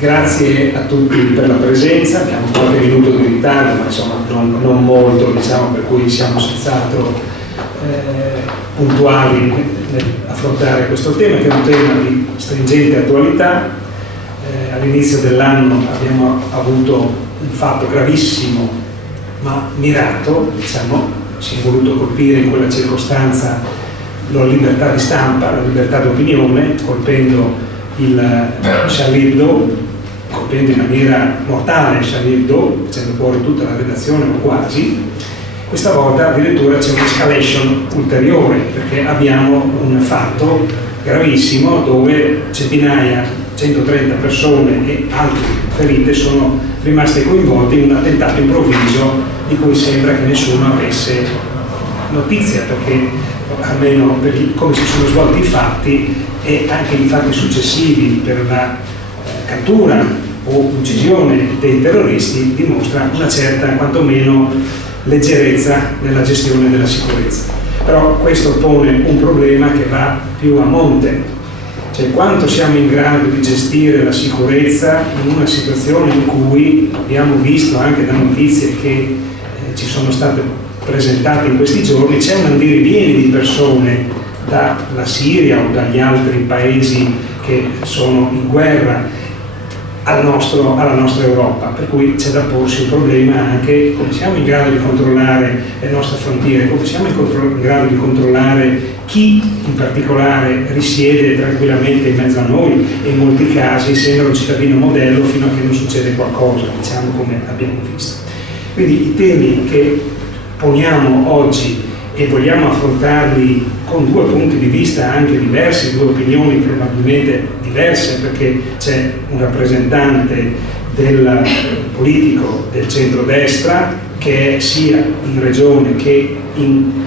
Grazie a tutti per la presenza, abbiamo qualche minuto di ritardo, ma insomma non molto, diciamo, per cui siamo senz'altro puntuali nell'affrontare questo tema, che è un tema di stringente attualità. All'inizio dell'anno abbiamo avuto un fatto gravissimo ma mirato, diciamo, si è voluto colpire in quella circostanza la libertà di stampa, la libertà d'opinione, colpendo il Charlie Hebdo, colpendo in maniera mortale Charlie Hebdo, facendo fuori tutta la redazione o quasi. Questa volta addirittura c'è un'escalation ulteriore, perché abbiamo un fatto gravissimo dove centinaia, 130 persone e altre ferite sono rimaste coinvolte in un attentato improvviso di cui sembra che nessuno avesse notizia, perché almeno per come si sono svolti i fatti e anche i fatti successivi per la cattura o uccisione dei terroristi dimostra una certa, quantomeno, leggerezza nella gestione della sicurezza. Però questo pone un problema che va più a monte, cioè quanto siamo in grado di gestire la sicurezza in una situazione in cui abbiamo visto anche da notizie che ci sono state presentate in questi giorni, c'è un andirivieni di persone dalla Siria o dagli altri paesi che sono in guerra alla nostra Europa, per cui c'è da porsi un problema anche come siamo in grado di controllare le nostre frontiere, come siamo in grado di controllare chi in particolare risiede tranquillamente in mezzo a noi e in molti casi sembra un cittadino modello fino a che non succede qualcosa, diciamo, come abbiamo visto. Quindi i temi che poniamo oggi e vogliamo affrontarli con due punti di vista anche diversi, due opinioni probabilmente diverse, perché c'è un rappresentante del politico del centrodestra che è sia in regione che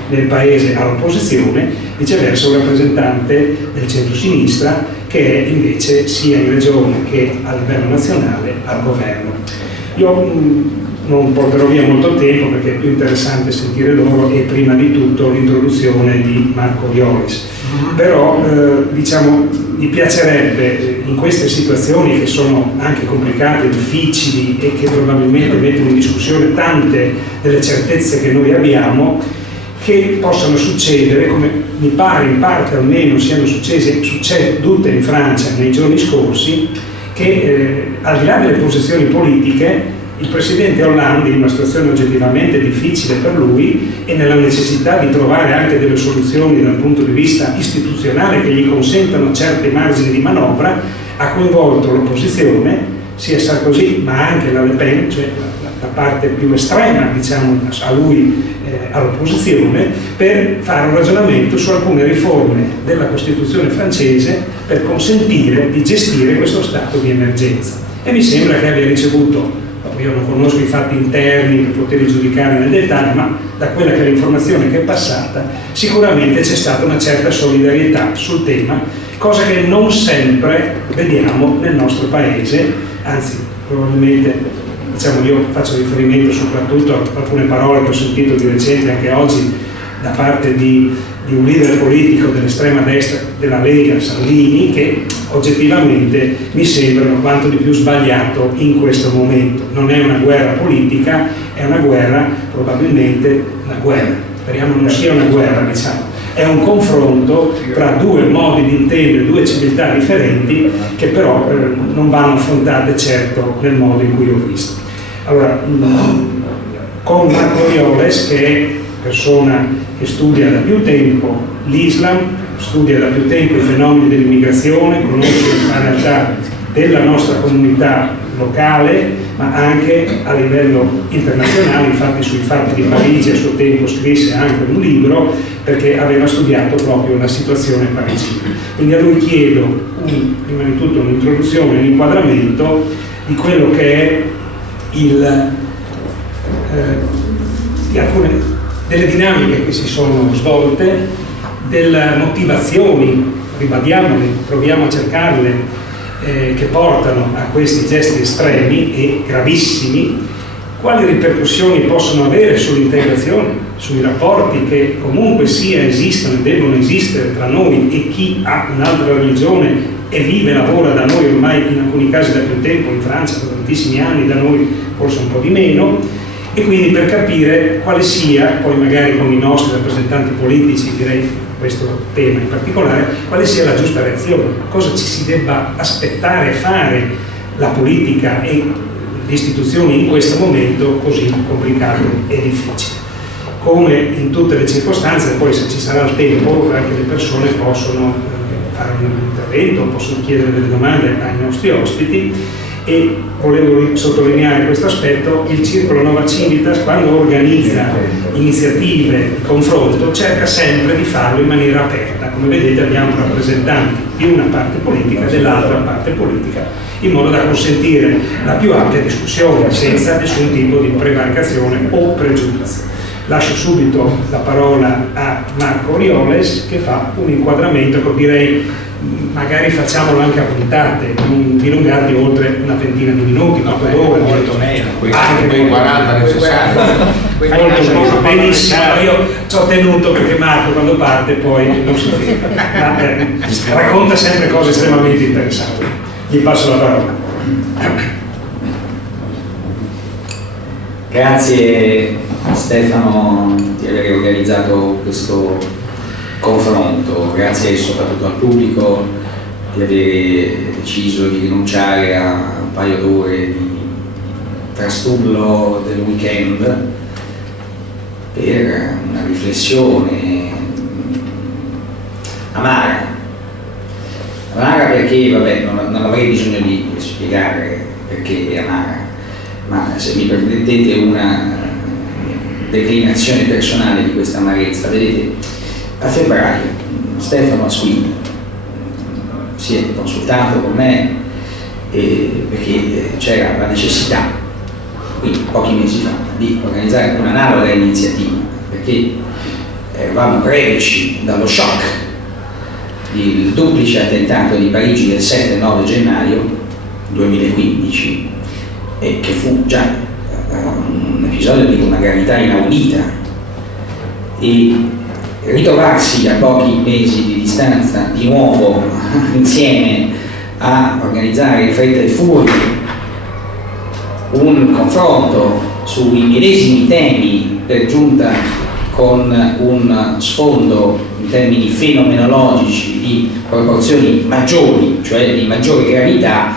nel paese all'opposizione, viceversa un rappresentante del centrosinistra che è invece sia in regione che a livello nazionale al governo. Io non porterò via molto tempo perché è più interessante sentire loro e prima di tutto l'introduzione di Marco Violis. Però diciamo, mi piacerebbe in queste situazioni che sono anche complicate, difficili e che probabilmente mettono in discussione tante delle certezze che noi abbiamo, che possano succedere, come mi pare in parte almeno siano succedute in Francia nei giorni scorsi, che al di là delle posizioni politiche il presidente Hollande, in una situazione oggettivamente difficile per lui e nella necessità di trovare anche delle soluzioni dal punto di vista istituzionale che gli consentano certi margini di manovra, ha coinvolto l'opposizione, sia Sarkozy ma anche la Le Pen, cioè la parte più estrema, diciamo, a lui all'opposizione, per fare un ragionamento su alcune riforme della Costituzione francese per consentire di gestire questo stato di emergenza. E mi sembra che abbia ricevuto, io non conosco i fatti interni per poter giudicare nel dettaglio, ma da quella che è l'informazione che è passata, sicuramente c'è stata una certa solidarietà sul tema, cosa che non sempre vediamo nel nostro paese, anzi probabilmente, diciamo, io faccio riferimento soprattutto a alcune parole che ho sentito di recente anche oggi da parte di un leader politico dell'estrema destra della Lega, Salvini, che oggettivamente mi sembrano quanto di più sbagliato in questo momento. Non è una guerra politica, è una guerra, probabilmente una guerra, speriamo non sia una guerra, diciamo, è un confronto tra due modi di intendere, due civiltà differenti che però non vanno affrontate certo nel modo in cui ho visto. Allora, con Marco Violes, che è persona che studia da più tempo l'Islam, studia da più tempo i fenomeni dell'immigrazione, conosce la realtà della nostra comunità locale, ma anche a livello internazionale. Infatti sui fatti di Parigi a suo tempo scrisse anche un libro perché aveva studiato proprio la situazione parigina. Quindi a lui chiedo prima di tutto un'introduzione, un inquadramento di quello che è alcune delle dinamiche che si sono svolte, delle motivazioni, ribadiamole, proviamo a cercarle, che portano a questi gesti estremi e gravissimi, quali ripercussioni possono avere sull'integrazione, sui rapporti che comunque sia esistono e devono esistere tra noi e chi ha un'altra religione e vive e lavora da noi ormai in alcuni casi da più tempo, in Francia da tantissimi anni, da noi forse un po' di meno, e quindi per capire quale sia, poi magari con i nostri rappresentanti politici, direi questo tema in particolare, quale sia la giusta reazione, cosa ci si debba aspettare e fare la politica e le istituzioni in questo momento così complicato e difficile. Come in tutte le circostanze, poi se ci sarà il tempo anche le persone possono fare un intervento, possono chiedere delle domande ai nostri ospiti, e volevo sottolineare questo aspetto: il Circolo Nova Civitas, quando organizza iniziative di confronto, cerca sempre di farlo in maniera aperta. Come vedete abbiamo rappresentanti di una parte politica e dell'altra parte politica, in modo da consentire la più ampia discussione senza nessun tipo di prevaricazione o pregiudizio. Lascio subito la parola a Marco Orioles, che fa un inquadramento, direi magari facciamolo anche a puntate, non dilungarti oltre una ventina di minuti, molto meno, quei 40 necessari. Molto meno, benissimo, io ci ho tenuto perché Marco quando parte poi non si ferma, racconta sempre cose estremamente interessanti. Gli passo la parola. Grazie Stefano di aver organizzato questo confronto, grazie soprattutto al pubblico di aver deciso di rinunciare a un paio d'ore di trastullo del weekend per una riflessione amara perché, vabbè, non avrei bisogno di spiegare perché è amara, ma se mi permettete una declinazione personale di questa amarezza. Vedete, a febbraio Stefano Asquini si è consultato con me perché c'era la necessità, quindi pochi mesi fa, di organizzare un'analoga iniziativa, perché eravamo reduci dallo shock del duplice attentato di Parigi del 7 e 9 gennaio 2015, e che fu già un episodio di una gravità inaudita, e ritrovarsi a pochi mesi di distanza di nuovo insieme a organizzare in fretta e furia un confronto sui medesimi temi, per giunta con un sfondo in termini fenomenologici di proporzioni maggiori, cioè di maggiore gravità,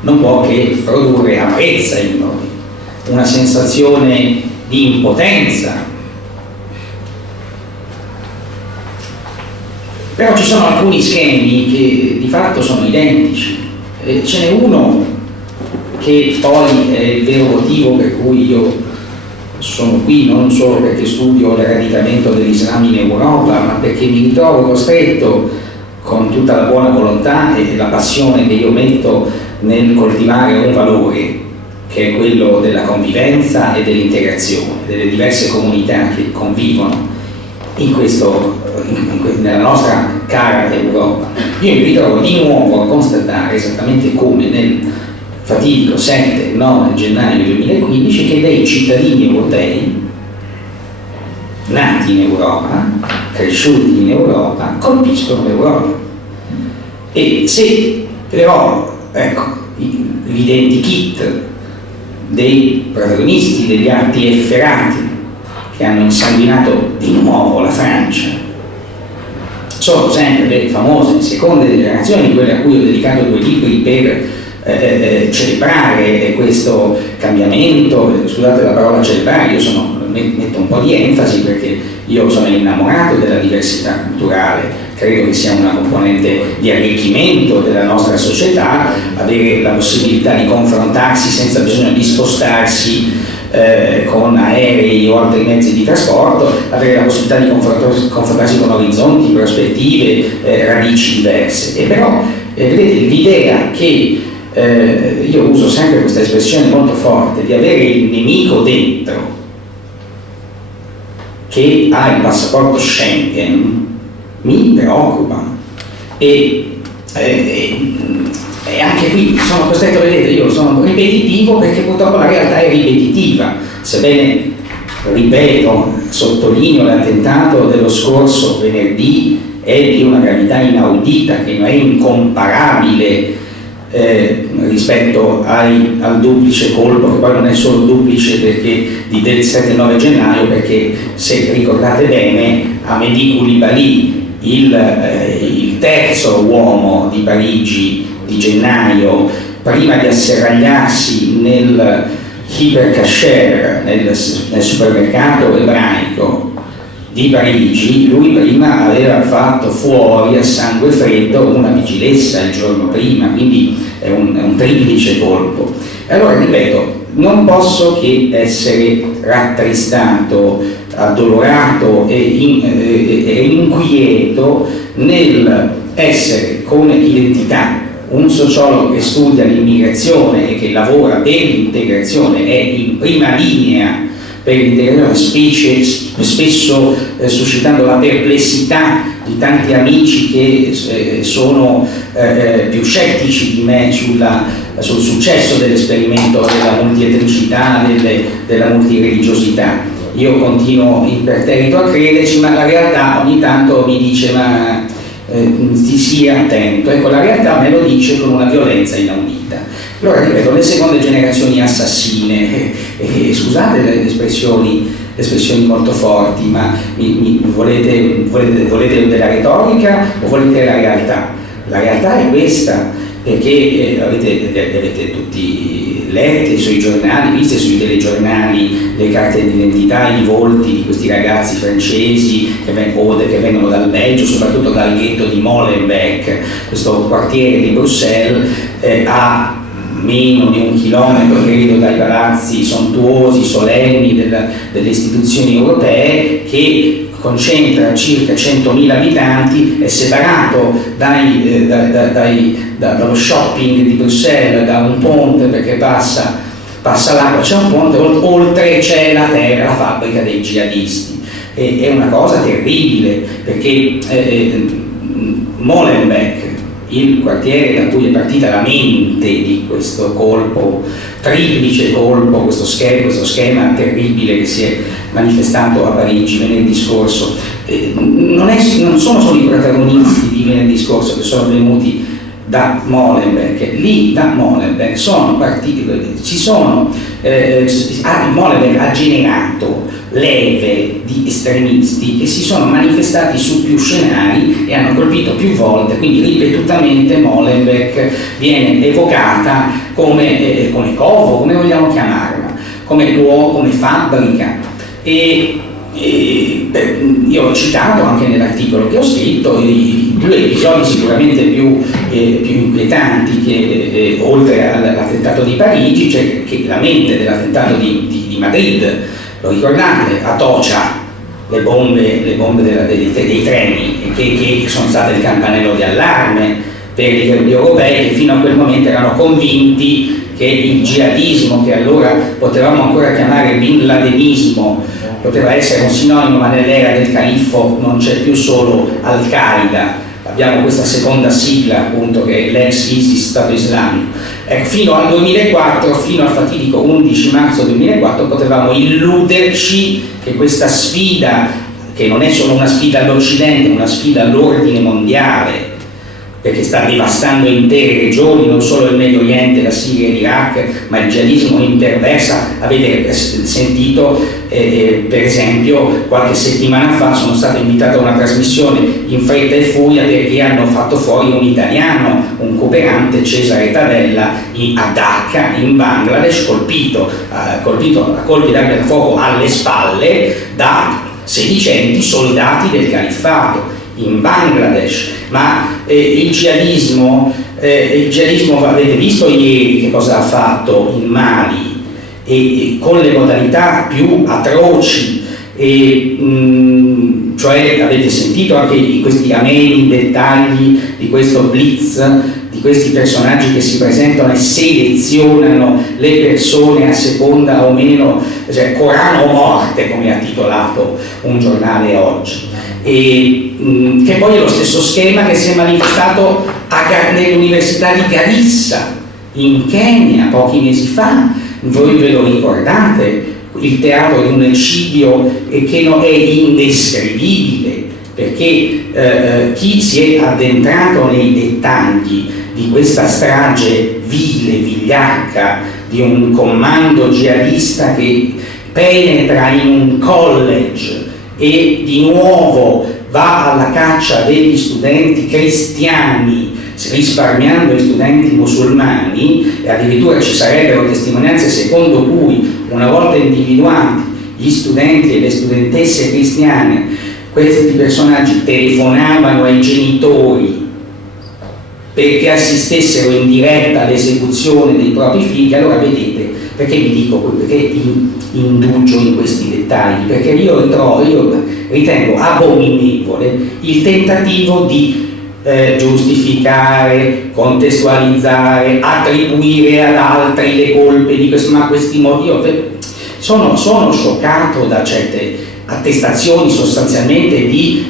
non può che produrre amarezza in noi, una sensazione di impotenza. Però ci sono alcuni schemi che di fatto sono identici, ce n'è uno che poi è il vero motivo per cui io sono qui, non solo perché studio l'eradicamento dell'Islam in Europa, ma perché mi ritrovo costretto, con tutta la buona volontà e la passione che io metto nel coltivare un valore, che è quello della convivenza e dell'integrazione delle diverse comunità che convivono nella nostra cara Europa. Io mi ritrovo di nuovo a constatare, esattamente come nel fatidico 7-9 gennaio 2015, che dei cittadini europei nati in Europa, cresciuti in Europa, colpiscono l'Europa. E se però, ecco, l'identikit dei protagonisti degli atti efferati che hanno insanguinato di nuovo la Francia sono sempre le famose seconde generazioni, quelle a cui ho dedicato 2 libri per celebrare questo cambiamento. Scusate la parola celebrare, io metto un po' di enfasi perché io sono innamorato della diversità culturale, credo che sia una componente di arricchimento della nostra società, avere la possibilità di confrontarsi senza bisogno di spostarsi con aerei o altri mezzi di trasporto, avere la possibilità di confrontarsi con orizzonti, prospettive, radici diverse. E però vedete, l'idea che io uso sempre questa espressione molto forte di avere il nemico dentro che ha il passaporto Schengen mi preoccupa, e anche qui sono costretto, vedete, io sono ripetitivo perché purtroppo la realtà è ripetitiva, sebbene ripeto, sottolineo, l'attentato dello scorso venerdì è di una gravità inaudita, che non è incomparabile rispetto al duplice colpo, che poi non è solo duplice perché del 7-9 gennaio, perché se ricordate bene, Amédi Coulibaly, il terzo uomo di Parigi di gennaio, prima di asserragliarsi nel Hyper Cacher, nel supermercato ebraico di Parigi, lui prima aveva fatto fuori a sangue freddo una vigilessa il giorno prima, quindi è un triplice colpo. E allora, ripeto, non posso che essere rattristato, addolorato e inquieto nel essere come identità un sociologo che studia l'immigrazione e che lavora per l'integrazione, è in prima linea per l'integrazione, spesso suscitando la perplessità di tanti amici che sono più scettici di me sul successo dell'esperimento della multietnicità, della multireligiosità. Io continuo imperterrito a crederci, ma la realtà ogni tanto mi dice ma ti sia attento. Ecco, la realtà me lo dice con una violenza inaudita. Allora, ripeto, le seconde generazioni assassine, scusate le espressioni molto forti, ma volete della retorica o volete la realtà? La realtà è questa, perché avete tutti lette sui giornali, viste sui telegiornali le carte d'identità, i volti di questi ragazzi francesi che vengono dal Belgio, soprattutto dal ghetto di Molenbeek, questo quartiere di Bruxelles, a meno di 1 chilometro, credo, dai palazzi sontuosi, solenni delle istituzioni europee, che concentra circa 100.000 abitanti, è separato dallo shopping di Bruxelles da un ponte, perché passa l'acqua, c'è un ponte, oltre c'è la terra, la fabbrica dei jihadisti. È una cosa terribile, perché Molenbeek, il quartiere da cui è partita la mente di questo colpo, triplice colpo, questo schema terribile che si è manifestato a Parigi venerdì scorso, non sono solo i protagonisti di venerdì scorso che sono venuti da Molenbeek. Lì da Molenbeek sono partiti, Molenbeek ha generato leve di estremisti che si sono manifestati su più scenari e hanno colpito più volte, quindi ripetutamente Molenbeek viene evocata come covo, come vogliamo chiamarla, come luogo, come fabbrica. Io ho citato anche nell'articolo che ho scritto i 2 episodi sicuramente più inquietanti, che oltre all'attentato di Parigi c'è che la mente dell'attentato di Madrid. Lo ricordate? Atocha, le bombe dei treni che sono state il campanello di allarme per gli europei, che fino a quel momento erano convinti che il jihadismo, che allora potevamo ancora chiamare bin ladenismo, poteva essere un sinonimo, ma nell'era del califfo non c'è più solo Al-Qaeda, abbiamo questa seconda sigla appunto che è l'ex ISIS, Stato Islamico. Fino al 2004, fino al fatidico 11 marzo 2004, potevamo illuderci che questa sfida, che non è solo una sfida all'Occidente, ma una sfida all'ordine mondiale, perché sta devastando intere regioni, non solo il Medio Oriente, la Siria e l'Iraq, ma il jihadismo imperversa. Avete sentito, per esempio, qualche settimana fa sono stato invitato a una trasmissione in fretta e furia perché hanno fatto fuori un italiano, un cooperante, Cesare Tavella, a Dhaka, in Bangladesh, colpito a colpi d'arma da fuoco alle spalle da sedicenti soldati del califfato in Bangladesh. Ma il jihadismo, avete visto ieri che cosa ha fatto in Mali, e con le modalità più atroci, cioè avete sentito anche questi ameni dettagli di questo blitz, di questi personaggi che si presentano e selezionano le persone a seconda o meno, cioè Corano o morte, come ha titolato un giornale oggi. Che poi è lo stesso schema che si è manifestato nell'università di Garissa in Kenya pochi mesi fa. Voi ve lo ricordate il teatro di un eccidio che non è indescrivibile, perché chi si è addentrato nei dettagli di questa strage vile, vigliacca, di un comando jihadista che penetra in un college e di nuovo va alla caccia degli studenti cristiani, risparmiando gli studenti musulmani, e addirittura ci sarebbero testimonianze secondo cui, una volta individuati gli studenti e le studentesse cristiane, questi personaggi telefonavano ai genitori perché assistessero in diretta all'esecuzione dei propri figli. Allora vedete, perché vi dico, perché indulgo in questi dettagli? Perché io ritengo abominevole il tentativo di giustificare, contestualizzare, attribuire ad altri le colpe di questo, ma questi modi. Io sono scioccato da certe attestazioni sostanzialmente di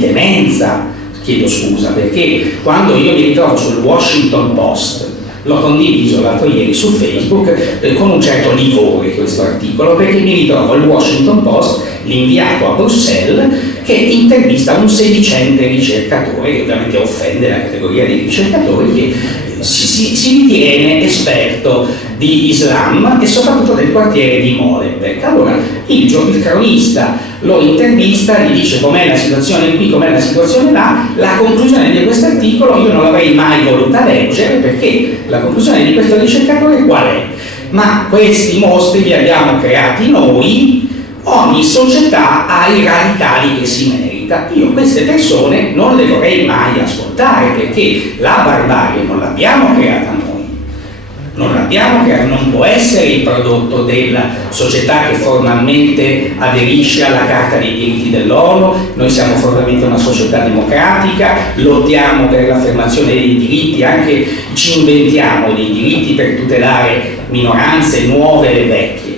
demenza, chiedo scusa, perché quando io mi ritrovo sul Washington Post, l'ho condiviso l'altro ieri su Facebook con un certo livore questo articolo, perché mi ritrovo il Washington Post, l'inviato a Bruxelles, che intervista un sedicente ricercatore, che ovviamente offende la categoria dei ricercatori, che si ritiene esperto di Islam e soprattutto del quartiere di Molenbeek. Allora il cronista lo intervista, gli dice com'è la situazione qui, com'è la situazione là. La conclusione di questo articolo io non l'avrei mai voluta leggere, perché la conclusione di questo ricercatore qual è? Ma questi mostri li abbiamo creati noi, ogni società ha i radicali che si merita. Io queste persone non le vorrei mai ascoltare, perché la barbarie non l'abbiamo creata noi, non può essere il prodotto della società che formalmente aderisce alla Carta dei diritti dell'ONU. Noi siamo formalmente una società democratica, lottiamo per l'affermazione dei diritti, anche ci inventiamo dei diritti per tutelare minoranze nuove e vecchie.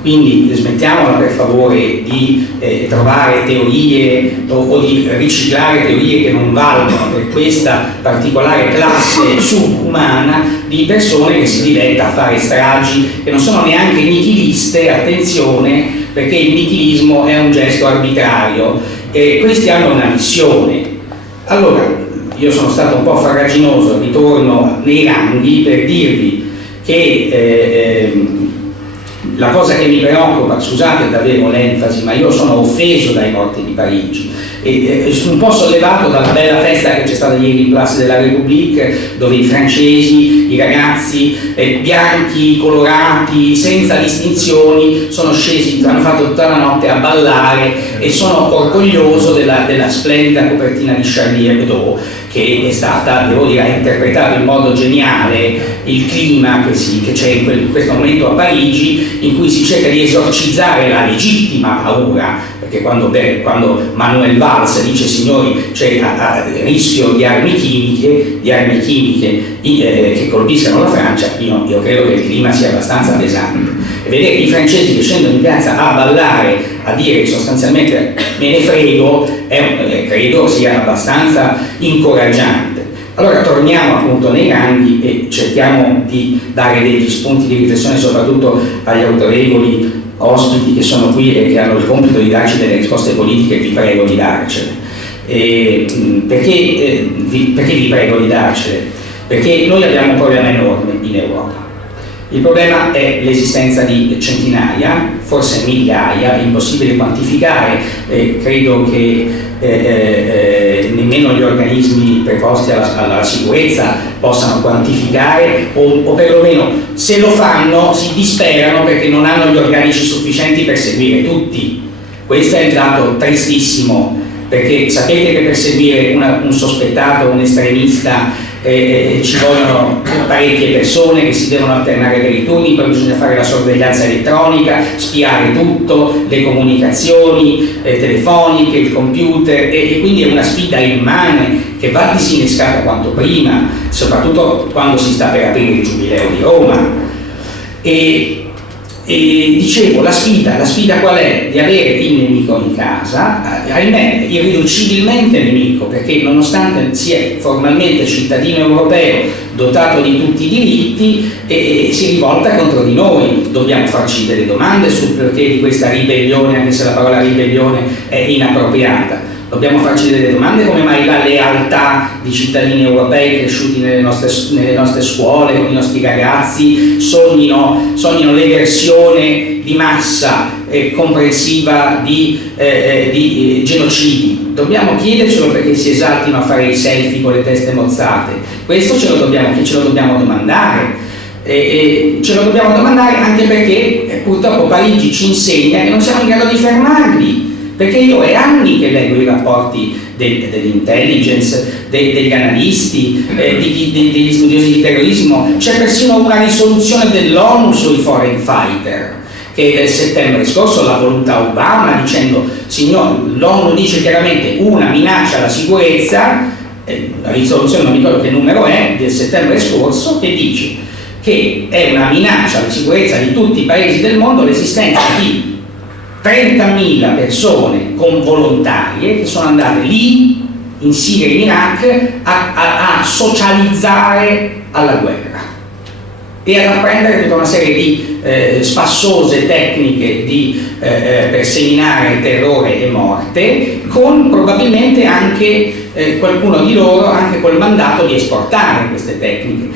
Quindi smettiamola per favore di trovare teorie o di riciclare teorie che non valgono per questa particolare classe subumana di persone che si diletta a fare stragi, che non sono neanche nichiliste, attenzione, perché il nichilismo è un gesto arbitrario, e questi hanno una missione. Allora, io sono stato un po' farraginoso, ritorno nei ranghi per dirvi che la cosa che mi preoccupa, scusate davvero l'enfasi, ma io sono offeso dai morti di Parigi e un po' sollevato dalla bella festa che c'è stata ieri in Place de la République, dove i francesi, i ragazzi bianchi, colorati, senza distinzioni, sono scesi, hanno fatto tutta la notte a ballare, e sono orgoglioso della splendida copertina di Charlie Hebdo, che è stata, devo dire, ha interpretato in modo geniale il clima che c'è in questo momento a Parigi, in cui si cerca di esorcizzare la legittima paura, perché quando Manuel Valls dice signori c'è a rischio di armi chimiche che colpiscano la Francia, io credo che il clima sia abbastanza pesante. E vedere i francesi che scendono in piazza a ballare, a dire sostanzialmente me ne frego, credo sia abbastanza incoraggiante. Allora torniamo appunto nei ranghi e cerchiamo di dare degli spunti di riflessione soprattutto agli autorevoli ospiti che sono qui e che hanno il compito di darci delle risposte politiche. Vi prego di darcele. Perché vi prego di darcele? Perché noi abbiamo un problema enorme in Europa. Il problema è l'esistenza di centinaia, forse migliaia, è impossibile quantificare, credo che nemmeno gli organismi preposti alla sicurezza possano quantificare, o perlomeno se lo fanno si disperano perché non hanno gli organici sufficienti per seguire tutti. Questo è il dato tristissimo, perché sapete che per seguire un sospettato, un estremista, ci vogliono parecchie persone che si devono alternare per i turni, poi bisogna fare la sorveglianza elettronica, spiare tutto, le comunicazioni telefoniche, il computer, e quindi è una sfida immane che va disinnescata quanto prima, soprattutto quando si sta per aprire il Giubileo di Roma. E E dicevo, la sfida qual è? Di avere il nemico in casa, ahimè, irriducibilmente nemico, perché nonostante sia formalmente cittadino europeo, dotato di tutti i diritti, si rivolta contro di noi. Dobbiamo farci delle domande sul perché di questa ribellione, anche se la parola ribellione è inappropriata. Dobbiamo farci delle domande: come mai la lealtà di cittadini europei cresciuti nelle nostre scuole, con i nostri ragazzi, sognino l'eversione di massa comprensiva di genocidi. Dobbiamo chiedercelo perché si esaltino a fare i selfie con le teste mozzate. Questo ce lo dobbiamo domandare. Ce lo dobbiamo domandare anche perché purtroppo Parigi ci insegna che non siamo in grado di fermarli. Perché io è anni che leggo i rapporti dell'intelligence, degli analisti, degli studiosi di terrorismo. C'è persino una risoluzione dell'ONU sui foreign fighter, che del settembre scorso l'ha voluta Obama, dicendo: signor, l'ONU dice chiaramente una minaccia alla sicurezza, la risoluzione non ricordo che numero è, del settembre scorso, che dice che è una minaccia alla sicurezza di tutti i paesi del mondo l'esistenza di 30.000 persone con volontarie che sono andate lì in Siria e in Iraq a socializzare alla guerra e ad apprendere tutta una serie di spassose tecniche per seminare terrore e morte, con probabilmente anche qualcuno di loro anche col mandato di esportare queste tecniche.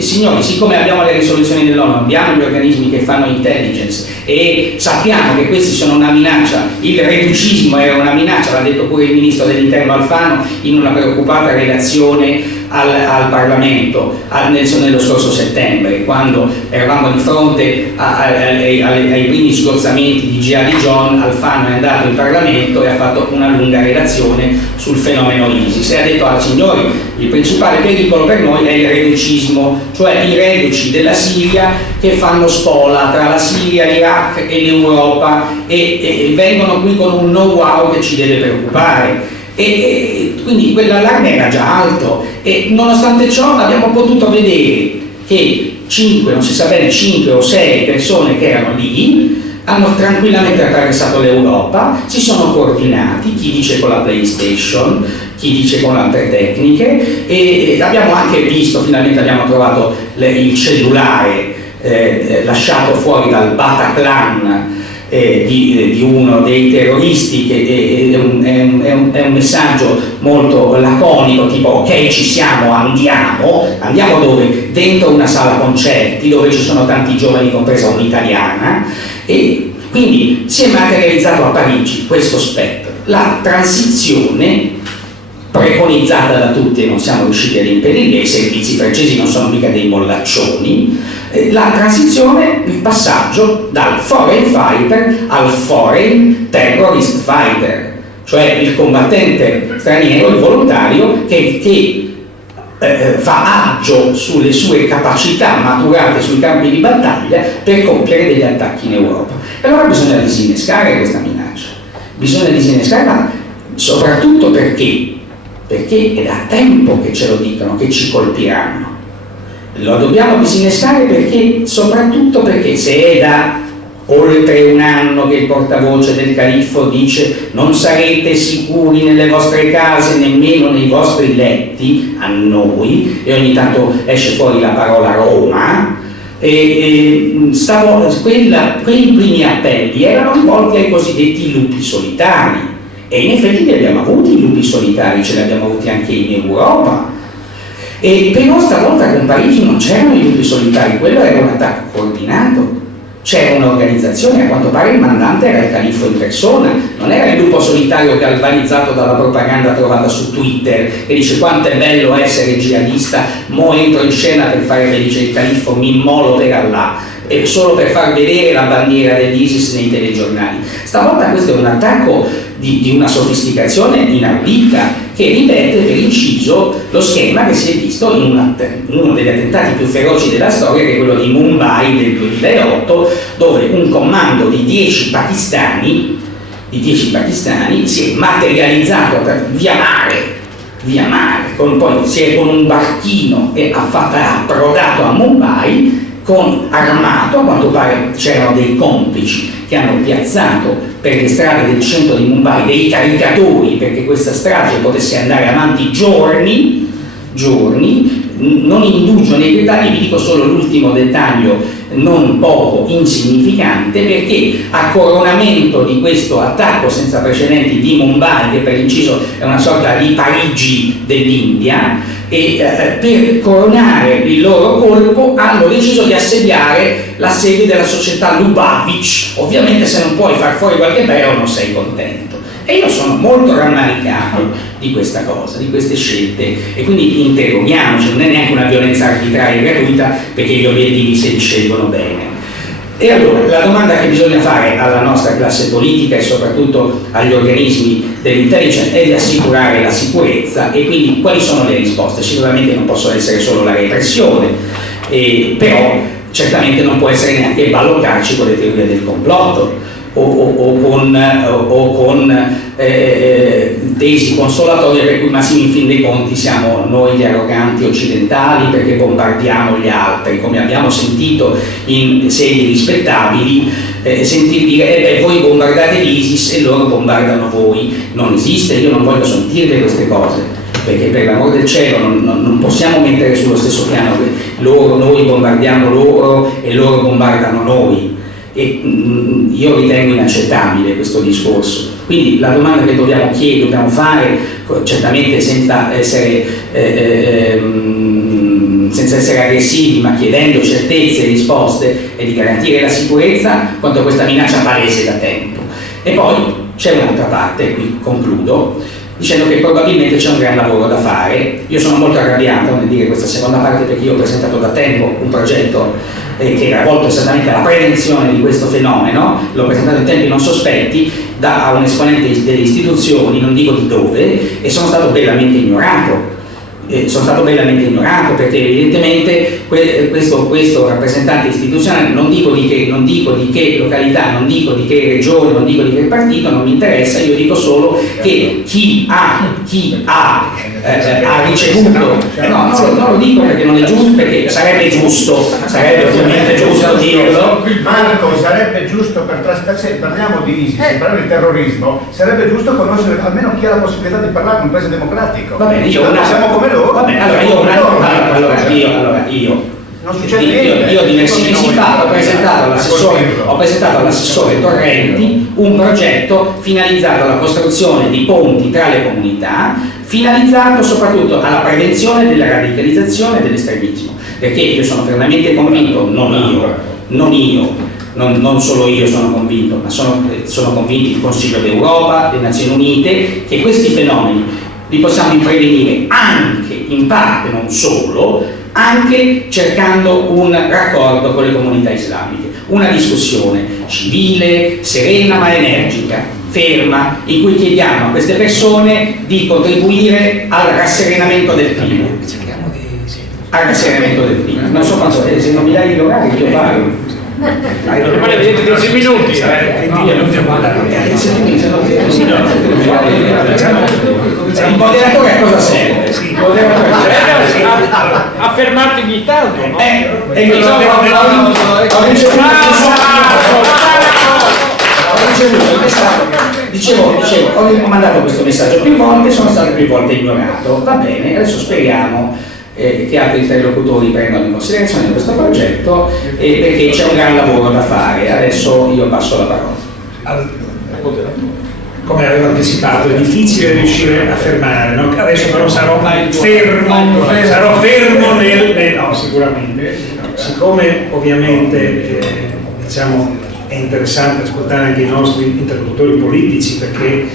Signori, siccome abbiamo le risoluzioni dell'ONU, abbiamo gli organismi che fanno intelligence e sappiamo che questi sono una minaccia, il reducismo era una minaccia, l'ha detto pure il ministro dell'Interno Alfano in una preoccupata relazione al Parlamento nello scorso settembre, quando eravamo di fronte ai primi sgozzamenti di Jihadi John. Alfano è andato in Parlamento e ha fatto una lunga relazione sul fenomeno ISIS e ha detto: signori, il principale pericolo per noi è il reducismo, cioè i reduci della Siria che fanno spola tra la Siria, l'Iraq e l'Europa e vengono qui con un know-how che ci deve preoccupare. E quindi quell'allarme era già alto e nonostante ciò abbiamo potuto vedere che 5 o 6 persone che erano lì hanno tranquillamente attraversato l'Europa, si sono coordinati, chi dice con la PlayStation, chi dice con altre tecniche, e abbiamo anche visto, finalmente abbiamo trovato il cellulare lasciato fuori dal Bataclan di uno dei terroristi, che è un messaggio molto laconico, tipo: ok, ci siamo, andiamo dove? Dentro una sala concerti dove ci sono tanti giovani, compresa un'italiana. E quindi si è materializzato a Parigi questo aspetto, la transizione preconizzata da tutti e non siamo riusciti ad impedirla. I servizi francesi non sono mica dei mollaccioni. La transizione, il passaggio dal foreign fighter al foreign terrorist fighter, cioè il combattente straniero, il volontario che fa aggio sulle sue capacità maturate sui campi di battaglia per compiere degli attacchi in Europa. E allora bisogna disinnescare questa minaccia, bisogna disinnescarla soprattutto perché è da tempo che ce lo dicono, che ci colpiranno. Lo dobbiamo disinnescare soprattutto perché se è da oltre un anno che il portavoce del califfo dice: non sarete sicuri nelle vostre case, nemmeno nei vostri letti, a noi, e ogni tanto esce fuori la parola Roma, quei primi appelli erano rivolti ai cosiddetti lupi solitari, e in effetti li abbiamo avuti i lupi solitari, ce li abbiamo avuti anche in Europa. E però stavolta con Parigi non c'erano i lupi solitari, quello era un attacco coordinato, c'era un'organizzazione. A quanto pare il mandante era il califfo in persona, non era il lupo solitario galvanizzato dalla propaganda trovata su Twitter che dice: quanto è bello essere jihadista, mo entro in scena per fare felice il califfo, mi immolo per Allah, solo per far vedere la bandiera dell'ISIS nei telegiornali. Stavolta questo è un attacco di una sofisticazione inaudita, che ripete per inciso lo schema che si è visto in uno degli attentati più feroci della storia, che è quello di Mumbai del 2008, dove un comando di 10 pakistani si è materializzato via mare, con un barchino e ha approdato a Mumbai armato, a quanto pare c'erano dei complici che hanno piazzato per le strade del centro di Mumbai dei caricatori perché questa strage potesse andare avanti giorni. Non indugio nei dettagli, vi dico solo l'ultimo dettaglio non poco insignificante, perché a coronamento di questo attacco senza precedenti di Mumbai, che per inciso è una sorta di Parigi dell'India, e per coronare il loro colpo hanno deciso di assediare la sede della società Lubavitch. Ovviamente se non puoi far fuori qualche beo non sei contento. E io sono molto rammaricato di questa cosa, di queste scelte, e quindi interroghiamoci, non è neanche una violenza arbitraria e gratuita, perché gli obiettivi si riscelgono bene. E allora la domanda che bisogna fare alla nostra classe politica e soprattutto agli organismi dell'intelligence è di assicurare la sicurezza, e quindi quali sono le risposte? Sicuramente non possono essere solo la repressione, però certamente non può essere neanche balloccarci con le teorie del complotto o con tesi consolatorie per cui ma sì, in fin dei conti siamo noi gli arroganti occidentali perché bombardiamo gli altri, come abbiamo sentito in sedi rispettabili, sentir dire voi bombardate l'ISIS e loro bombardano voi. Non esiste, io non voglio sentirle queste cose, perché per l'amor del cielo non possiamo mettere sullo stesso piano noi bombardiamo loro e loro bombardano noi. E io ritengo inaccettabile questo discorso. Quindi la domanda che dobbiamo fare, certamente senza essere aggressivi, ma chiedendo certezze e risposte, è di garantire la sicurezza contro questa minaccia palese da tempo. E poi c'è un'altra parte, qui concludo, dicendo che probabilmente c'è un gran lavoro da fare. Io sono molto arrabbiato nel dire questa seconda parte, perché io ho presentato da tempo un progetto che era volto esattamente alla prevenzione di questo fenomeno, l'ho presentato in tempi non sospetti a un esponente delle istituzioni, non dico di dove, e sono stato bellamente ignorato. Perché evidentemente questo rappresentante istituzionale, non dico di che località, non dico di che regione, non dico di che partito, non mi interessa, io dico solo che chi ha ricevuto, no, non lo dico perché non è giusto, perché sarebbe ovviamente giusto dirlo. Marco, sarebbe giusto se parliamo di ISIS, se parliamo di terrorismo, sarebbe giusto conoscere almeno chi ha la possibilità di parlare in un paese democratico. Va bene, siamo come loro. Va bene, io diversi mesi fa ho presentato all'assessore Torrenti un progetto finalizzato alla costruzione di ponti tra le comunità, finalizzato soprattutto alla prevenzione della radicalizzazione e dell'estremismo, perché io sono fermamente convinto, non solo io sono convinto, ma sono convinti il Consiglio d'Europa, le Nazioni Unite, che questi fenomeni li possiamo prevenire anche, in parte non solo, anche cercando un raccordo con le comunità islamiche, una discussione civile, serena ma energica, ferma, in cui chiediamo a queste persone di contribuire al rasserenamento del clima. Non so quanto, se non mi dai l'orario io parlo. Ma vedete 10 minuti. Il moderatore a cosa serve? A fermarti ogni tanto, no? Ho mandato questo messaggio più volte, sono stato più volte ignorato. Va bene, adesso speriamo che altri interlocutori prendano in considerazione questo progetto, perché c'è un gran lavoro da fare. Adesso io passo la parola. Come avevo anticipato, è difficile riuscire a fermare, no? Adesso però sarò fermo no, sicuramente. Siccome ovviamente è interessante ascoltare anche i nostri interlocutori politici, perché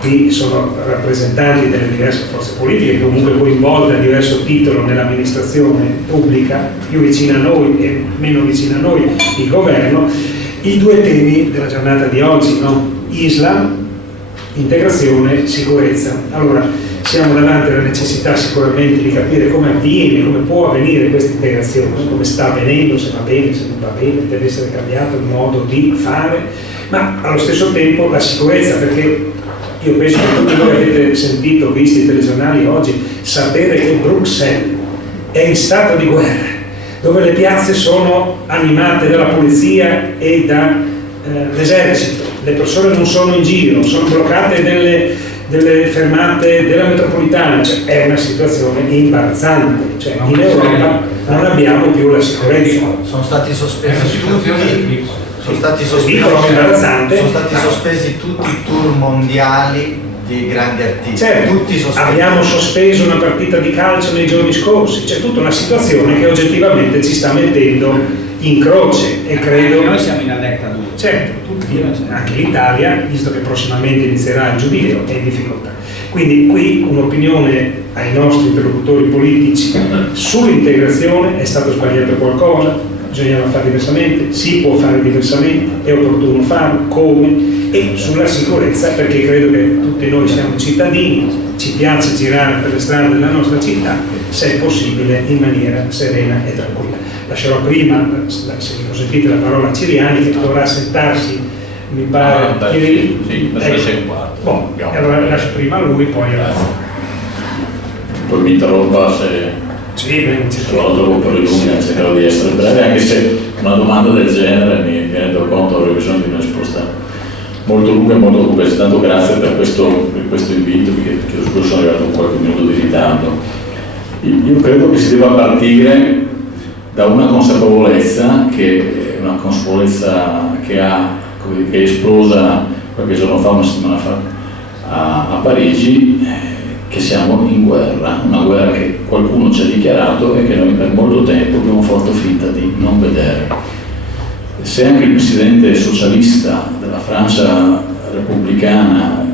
qui sono rappresentanti delle diverse forze politiche, comunque coinvolte a diverso titolo nell'amministrazione pubblica, più vicina a noi e meno vicina a noi il governo, i due temi della giornata di oggi, no? Islam, integrazione, sicurezza. Allora, siamo davanti alla necessità sicuramente di capire come avviene, come può avvenire questa integrazione, come sta avvenendo, se va bene, se non va bene, deve essere cambiato il modo di fare, ma allo stesso tempo la sicurezza, perché io penso che tutti voi avete sentito, visto i telegiornali oggi, sapere che Bruxelles è in stato di guerra, dove le piazze sono animate dalla polizia e dall'esercito, le persone non sono in giro, sono bloccate delle fermate della metropolitana, cioè è una situazione imbarazzante, cioè in Europa non abbiamo più la sicurezza. Sono stati sospesi tutti. Sono stati sospesi tutti i tour mondiali di grandi artisti. Certo, tutti sospesi. abbiamo sospeso una partita di calcio nei giorni scorsi, c'è tutta una situazione che oggettivamente ci sta mettendo in croce e credo. Noi siamo in allerta dura. Certo, tutti, anche l'Italia, visto che prossimamente inizierà il giubileo, è in difficoltà. Quindi qui un'opinione ai nostri interlocutori politici sull'integrazione: è stato sbagliato qualcosa, bisognava fare diversamente, si può fare diversamente, è opportuno farlo, come, e sulla sicurezza, perché credo che tutti noi siamo cittadini, ci piace girare per le strade della nostra città, se è possibile in maniera serena e tranquilla. Lascerò prima, se mi consentite, la parola a Ciriani, che dovrà sentarsi, mi pare. Sì, adesso sei un quarto. Allora lascio prima lui, poi Poi mi interrompa se lo trovo per le lunghe, cercherò di essere breve, anche se una domanda del genere mi rendo conto avrei bisogno di una risposta molto lunga e molto complessa. Tanto grazie per questo invito, perché lo scorso sono arrivato un qualche minuto di ritardo. Io credo che si debba partire da una consapevolezza che è esplosa qualche giorno fa, una settimana fa, a Parigi, che siamo in guerra, una guerra che qualcuno ci ha dichiarato e che noi per molto tempo abbiamo fatto finta di non vedere. Se anche il presidente socialista della Francia repubblicana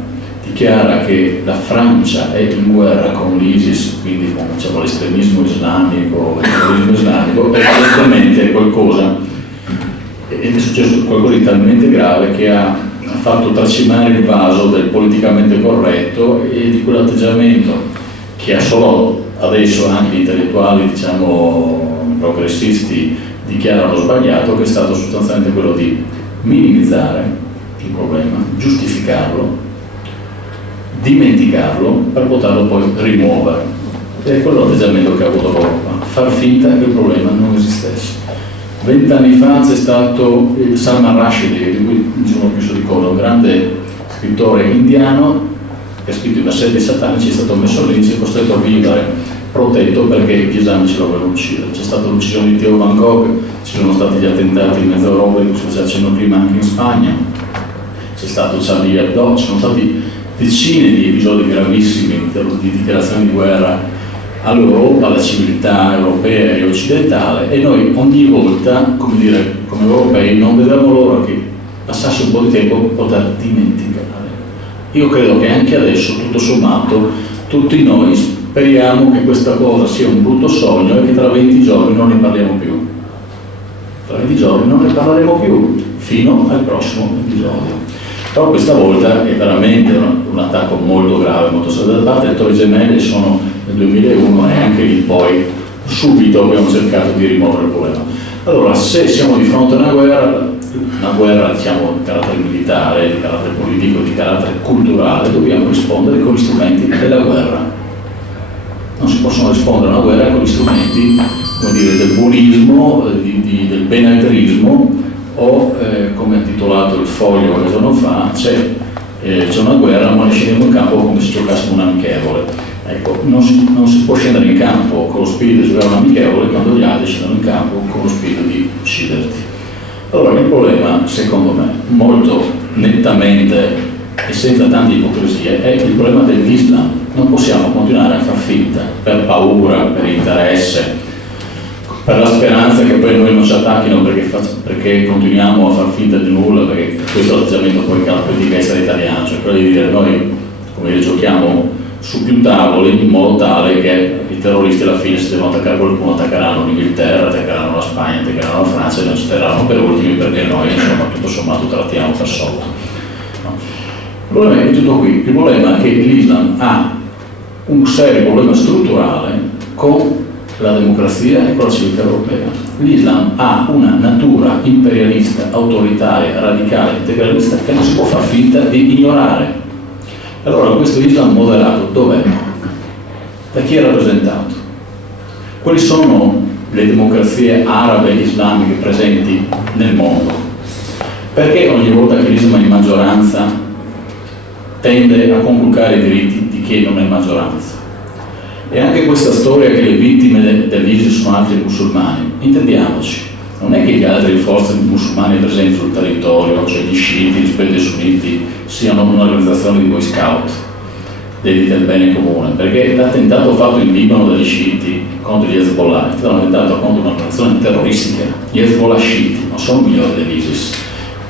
dichiara che la Francia è in guerra con l'ISIS, quindi con l'estremismo islamico, il terrorismo islamico, evidentemente è successo qualcosa di talmente grave che ha fatto tracimare il vaso del politicamente corretto e di quell'atteggiamento che ha solo adesso anche gli intellettuali, progressisti, dichiarano sbagliato, che è stato sostanzialmente quello di minimizzare il problema, giustificarlo, dimenticarlo per poterlo poi rimuovere. È quello l'atteggiamento che ha avuto l'Europa, far finta che il problema non esistesse. 20 anni fa c'è stato Salman Rushdie, di cui non sono più di cosa, un grande scrittore indiano che ha scritto i versetti satanici, è stato messo lì, si è costretto a vivere protetto perché gli islamici lo volevano uccidere. C'è stata l'uccisione di Theo Van Gogh, ci sono stati gli attentati in mezzo Europa, di cui si faceva cenno prima anche in Spagna, c'è stato Charlie Hebdo, ci sono stati decine di episodi gravissimi di dichiarazioni di guerra all'Europa, alla civiltà europea e occidentale, e noi ogni volta, come europei, non vedevamo l'ora che passasse un po' di tempo per poter dimenticare. Io credo che anche adesso, tutto sommato, tutti noi speriamo che questa cosa sia un brutto sogno e che tra 20 giorni non ne parliamo più. Tra 20 giorni non ne parleremo più, fino al prossimo episodio. Però questa volta è veramente un attacco molto grave, molto serio. Da parte le Torri Gemelle sono nel 2001 e anche lì poi subito abbiamo cercato di rimuovere il problema. Allora, se siamo di fronte a una guerra diciamo di carattere militare, di carattere politico, di carattere culturale, dobbiamo rispondere con gli strumenti della guerra. Non si possono rispondere a una guerra con gli strumenti, come dire, del buonismo, del benaltrismo, o come ha titolato il Foglio qualche giorno fa, c'è una guerra ma ne scendiamo in campo come se giocassimo un amichevole. Ecco, non si può scendere in campo con lo spirito di giocare un amichevole quando gli altri scendono in campo con lo spirito di ucciderti. Allora il problema, secondo me, molto nettamente e senza tante ipocrisie, è il problema dell'Islam. Non possiamo continuare a far finta, per paura, per interesse, per la speranza che poi noi non ci attacchino perché continuiamo a far finta di nulla, perché questo è l'atteggiamento poi che ha la politica estera italiana, cioè quello di dire noi, come dire, giochiamo su più tavoli in modo tale che i terroristi alla fine, se devono attaccare qualcuno, attaccheranno l'Inghilterra, attaccheranno la Spagna, attaccheranno la Francia e non ci terranno per ultimi perché noi insomma tutto sommato trattiamo per sotto. No. Il problema è tutto qui, il problema è che l'Islam ha un serio problema strutturale con la democrazia e con la civiltà europea. L'Islam ha una natura imperialista, autoritaria, radicale, integralista che non si può far finta di ignorare. Allora questo Islam moderato dov'è? Da chi è rappresentato? Quali sono le democrazie arabe e islamiche presenti nel mondo? Perché ogni volta che l'Islam è in maggioranza tende a conculcare i diritti di chi non è in maggioranza? E anche questa storia che le vittime dell'ISIS sono altri musulmani, intendiamoci, non è che le altre forze musulmane presenti sul territorio, cioè gli sciiti rispetto ai sunniti, siano un'organizzazione di Boy Scout dediti al bene comune, perché l'attentato fatto in Libano dagli sciiti contro gli Hezbollah è stato un attentato contro un'organizzazione terroristica. Gli Hezbollah sciiti non sono migliori dell'ISIS.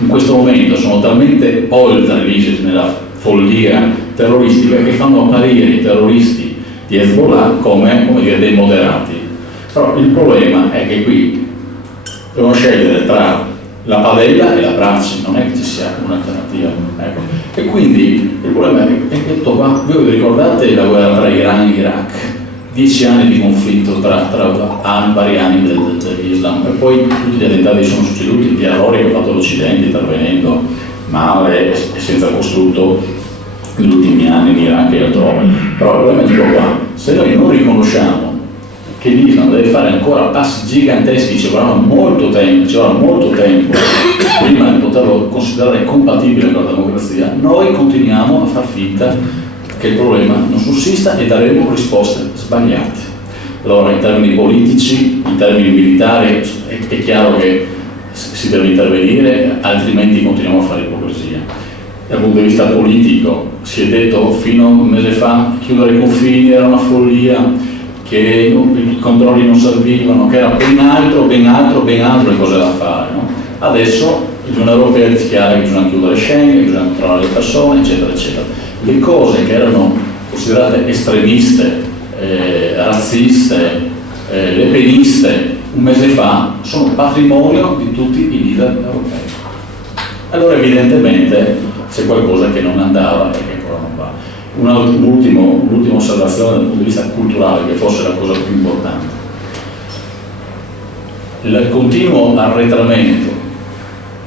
In questo momento sono talmente oltre l'ISIS nella follia terroristica che fanno apparire i terroristi di Hezbollah come dire, dei moderati. Però il problema è che qui devono scegliere tra la padella e la braccia, non è che ci sia un'alternativa. Ecco. E quindi il problema è che voi vi ricordate la guerra tra Iran e Iraq? 10 anni di conflitto tra vari anni dell'Islam, e poi tutti gli attentati sono succeduti, gli errori che ha fatto l'Occidente intervenendo male e senza costrutto negli ultimi anni in Iraq e altrove. Però il problema è che qua, se noi non riconosciamo che l'Islam deve fare ancora passi giganteschi, ci vorrà molto tempo prima di poterlo considerare compatibile con la democrazia, noi continuiamo a far finta che il problema non sussista e daremo risposte sbagliate. Allora, in termini politici, in termini militari, è chiaro che si deve intervenire, altrimenti continuiamo a fare ipocrisia. Dal punto di vista politico, si è detto fino a un mese fa chiudere i confini era una follia, che i controlli non servivano, che era ben altro le cose da fare. No? Adesso l'Unione Europea dichiara che bisogna chiudere Schengen, che bisogna controllare le persone, eccetera, eccetera. Le cose che erano considerate estremiste, razziste, lepeniste un mese fa, sono patrimonio di tutti i leader europei. Allora evidentemente c'è qualcosa che non andava e che ancora non va. Un'ultima osservazione dal punto di vista culturale, che forse è la cosa più importante. Il continuo arretramento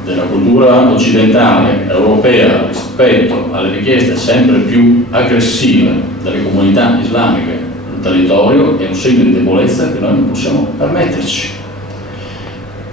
della cultura occidentale, europea, rispetto alle richieste sempre più aggressive delle comunità islamiche sul territorio è un segno di debolezza che noi non possiamo permetterci.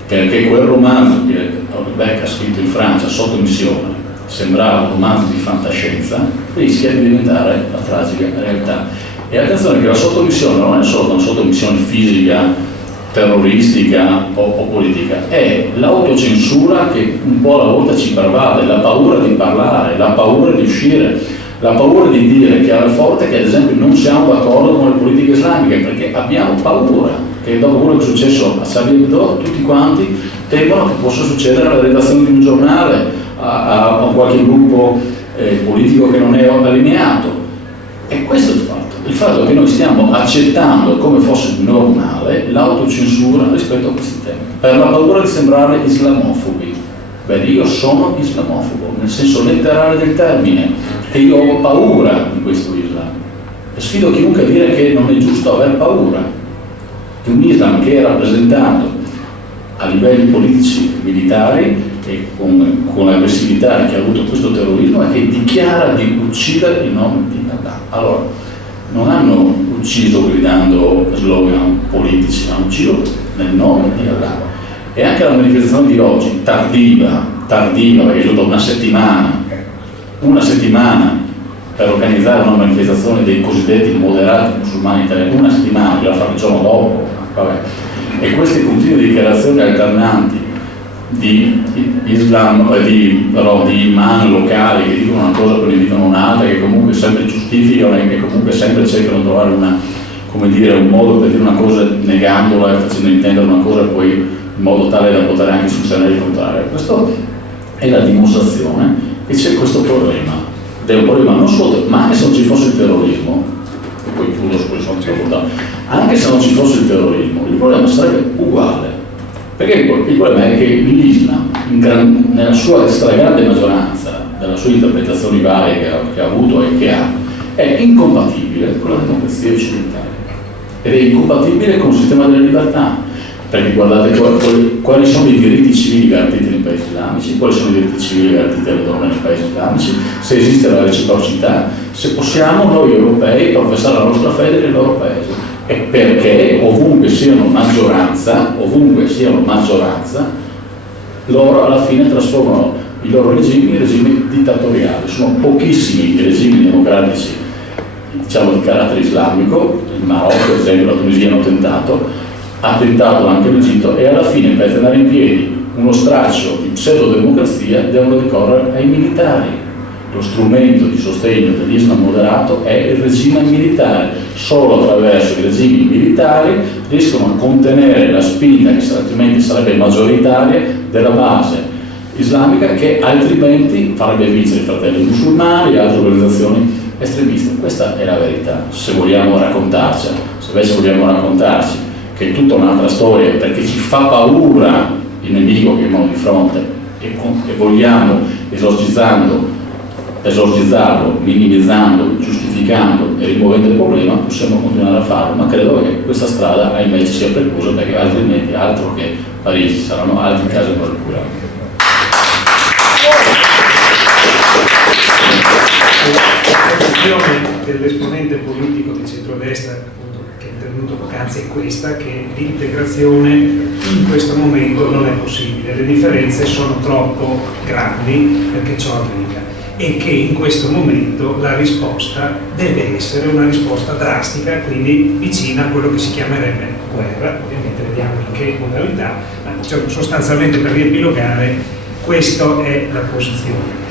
Perché quel romanzo che Houellebecq ha scritto in Francia, Sottomissione, sembrava un romanzo di fantascienza, rischia di diventare la tragica realtà. E attenzione che la sottomissione non è solo una sottomissione fisica, terroristica o politica, è l'autocensura che un po' alla volta ci pervade, la paura di parlare, la paura di uscire, la paura di dire chiaro e forte che ad esempio non siamo d'accordo con le politiche islamiche, perché abbiamo paura che dopo quello che è successo a Charlie Hebdo tutti quanti temono che possa succedere alla redazione di un giornale, a qualche gruppo politico che non è allineato. E questo è il fatto che noi stiamo accettando come fosse normale l'autocensura rispetto a questi temi, per la paura di sembrare islamofobi. Beh, io sono islamofobo, nel senso letterale del termine, che io ho paura di questo Islam. E sfido chiunque a dire che non è giusto aver paura di un Islam che è rappresentato a livelli politici e militari e con l'aggressività che ha avuto questo terrorismo e che dichiara di uccidere in nome di Allah. Allora, non hanno ucciso gridando slogan politici, hanno ucciso nel nome di Allah. E anche la manifestazione di oggi, tardiva, perché è stata una settimana per organizzare una manifestazione dei cosiddetti moderati musulmani italiani, una settimana, bisogna fare il giorno dopo, vabbè. E queste continue dichiarazioni alternanti di Islam, di imam locali che dicono una cosa poi ne dicono un'altra, che comunque sempre giustificano e che comunque sempre cercano di trovare un modo per dire una cosa negandola e facendo intendere una cosa poi in modo tale da poter anche sostenere il contrario. Questo è la dimostrazione che c'è questo problema, ed è un problema non solo, ma anche se non ci fosse il terrorismo, e poi chiudo su questo, anche se non ci fosse il terrorismo, il problema sarebbe uguale. Perché il problema è che l'Islam, nella sua stragrande maggioranza, delle sue interpretazioni varie che ha avuto e che ha, è incompatibile con la democrazia occidentale ed è incompatibile con il sistema delle libertà. Perché guardate quali sono i diritti civili garantiti nei paesi islamici, quali sono i diritti civili garantiti alle donne nei paesi islamici, se esiste la reciprocità, se possiamo noi europei professare la nostra fede nel loro paese. è perché ovunque siano maggioranza, loro alla fine trasformano i loro regimi in regimi dittatoriali. Sono pochissimi i regimi democratici, diciamo, di carattere islamico. Il Marocco, ad esempio, la Tunisia ha tentato anche l'Egitto, e alla fine per tenere in piedi uno straccio di pseudo-democrazia devono ricorrere ai militari. Lo strumento di sostegno dell'Islam moderato è il regime militare. Solo attraverso i regimi militari riescono a contenere la spinta, che altrimenti sarebbe maggioritaria, della base islamica, che altrimenti farebbe vincere i Fratelli Musulmani e altre organizzazioni estremiste. Questa è la verità, se vogliamo raccontarci. Se invece vogliamo raccontarci che è tutta un'altra storia, perché ci fa paura il nemico che abbiamo di fronte e vogliamo esorcizzarlo, minimizzando, giustificando e rimuovendo il problema, possiamo continuare a farlo, ma credo che questa strada, ahimè, ci sia percorsa, perché altrimenti, altro che Parigi, saranno altri casi ancora più gravi. La posizione dell'esponente politico di centrodestra, appunto, che è intervenuto poc'anzi, è questa, che l'integrazione in questo momento non è possibile, le differenze sono troppo grandi perché ciò avvenga, e che in questo momento la risposta deve essere una risposta drastica, quindi vicina a quello che si chiamerebbe guerra. Ovviamente vediamo in che modalità, ma sostanzialmente, per riepilogare, questa è la posizione.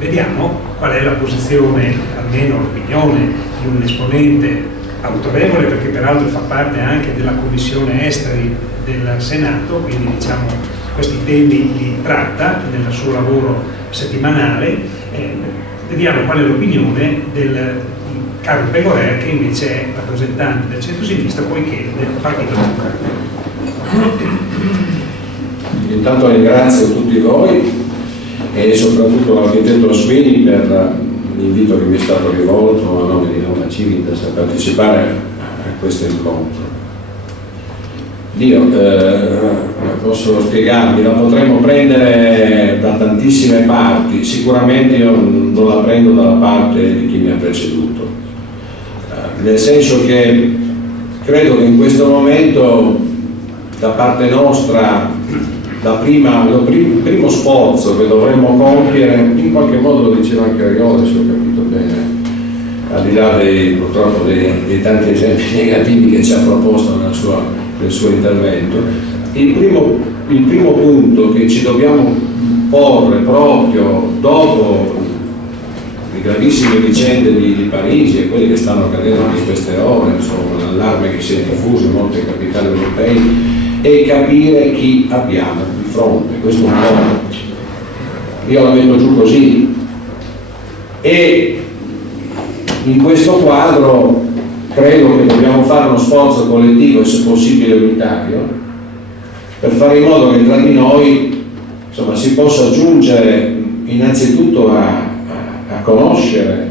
Vediamo qual è la posizione, almeno l'opinione di un esponente autorevole, perché peraltro fa parte anche della Commissione Esteri del Senato, quindi diciamo questi temi li tratta nel suo lavoro settimanale. Vediamo qual è l'opinione del Carlo Pegorer, che invece è rappresentante del centro-sinistra, poiché del Partito Democratico. Intanto ringrazio tutti voi e soprattutto l'architetto Sweeney per l'invito che mi è stato rivolto a nome di Nona Civitas a partecipare a questo incontro. Posso spiegarvi, la potremmo prendere da tantissime parti, sicuramente io non la prendo dalla parte di chi mi ha preceduto, nel senso che credo che in questo momento da parte nostra il primo sforzo che dovremmo compiere, in qualche modo lo diceva anche Ariola, se ho capito bene, al di là purtroppo dei tanti esempi negativi che ci ha proposto nel suo intervento, il primo punto che ci dobbiamo porre proprio dopo le gravissime vicende di Parigi e quelle che stanno accadendo in queste ore, insomma, l'allarme che si è diffuso in molte capitali europee, è capire chi abbiamo di fronte. Questo è un po', io la metto giù così, e in questo quadro credo che dobbiamo fare uno sforzo collettivo e se possibile unitario per fare in modo che tra di noi, insomma, si possa giungere innanzitutto a conoscere,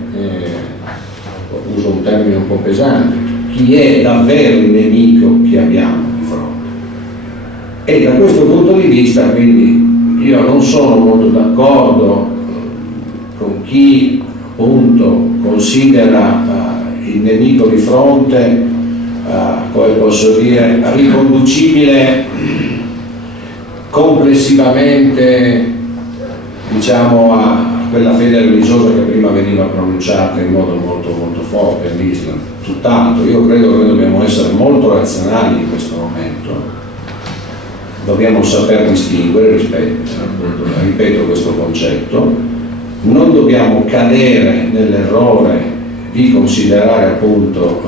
uso un termine un po' pesante, chi è davvero il nemico che abbiamo di fronte. E da questo punto di vista, quindi, io non sono molto d'accordo con chi appunto considera il nemico di fronte, come posso dire, riconducibile complessivamente, diciamo, a quella fede religiosa che prima veniva pronunciata in modo molto molto forte, all'Islam. Tutt'altro, io credo che noi dobbiamo essere molto razionali in questo momento, dobbiamo saper distinguere, ripeto questo concetto, non dobbiamo cadere nell'errore di considerare appunto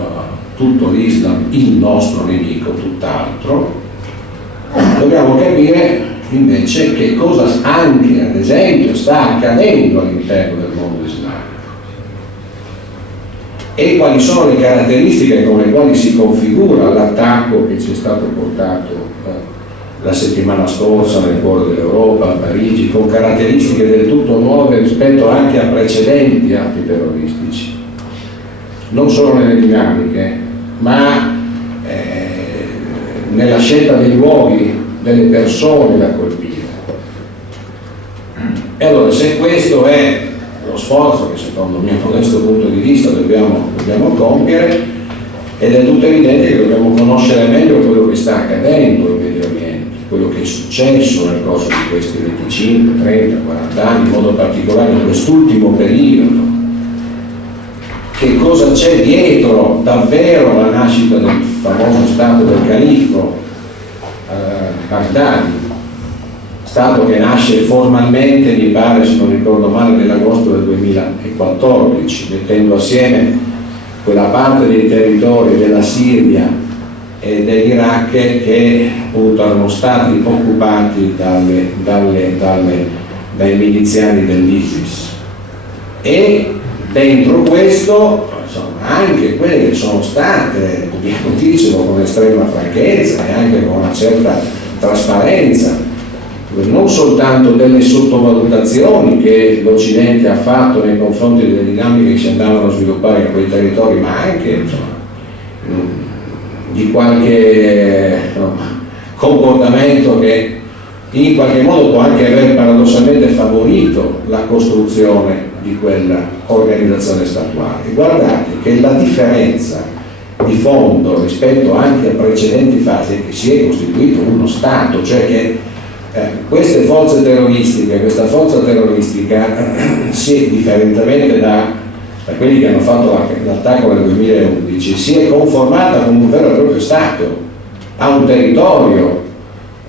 tutto l'Islam il nostro nemico, tutt'altro. Dobbiamo capire invece che cosa anche, ad esempio, sta accadendo all'interno del mondo islamico e quali sono le caratteristiche con le quali si configura l'attacco che ci è stato portato la settimana scorsa nel cuore dell'Europa, a Parigi, con caratteristiche del tutto nuove rispetto anche a precedenti atti terroristici, non solo nelle dinamiche, ma nella scelta dei luoghi, delle persone da colpire. E allora, se questo è lo sforzo che secondo il mio modesto punto di vista dobbiamo compiere, ed è tutto evidente che dobbiamo conoscere meglio quello che sta accadendo in Medio Oriente, quello che è successo nel corso di questi 25, 30, 40 anni, in modo particolare in quest'ultimo periodo. Che cosa c'è dietro davvero la nascita del famoso Stato del Califfo Baghdadi, Stato che nasce formalmente, mi pare, se non ricordo male, nell'agosto del 2014, mettendo assieme quella parte dei territori della Siria e dell'Iraq che appunto erano stati occupati dai miliziani dell'ISIS. E dentro questo, insomma, anche quelle che sono state, dobbiamo dircelo con estrema franchezza e anche con una certa trasparenza, non soltanto delle sottovalutazioni che l'Occidente ha fatto nei confronti delle dinamiche che si andavano a sviluppare in quei territori, ma anche, insomma, di qualche comportamento che in qualche modo può anche aver paradossalmente favorito la costruzione di quella organizzazione statuale. Guardate che la differenza di fondo rispetto anche a precedenti fasi è che si è costituito uno Stato, cioè che queste forze terroristiche, questa forza terroristica si è, differentemente da quelli che hanno fatto l'attacco nel 2011, si è conformata con un vero e proprio Stato, ha un territorio,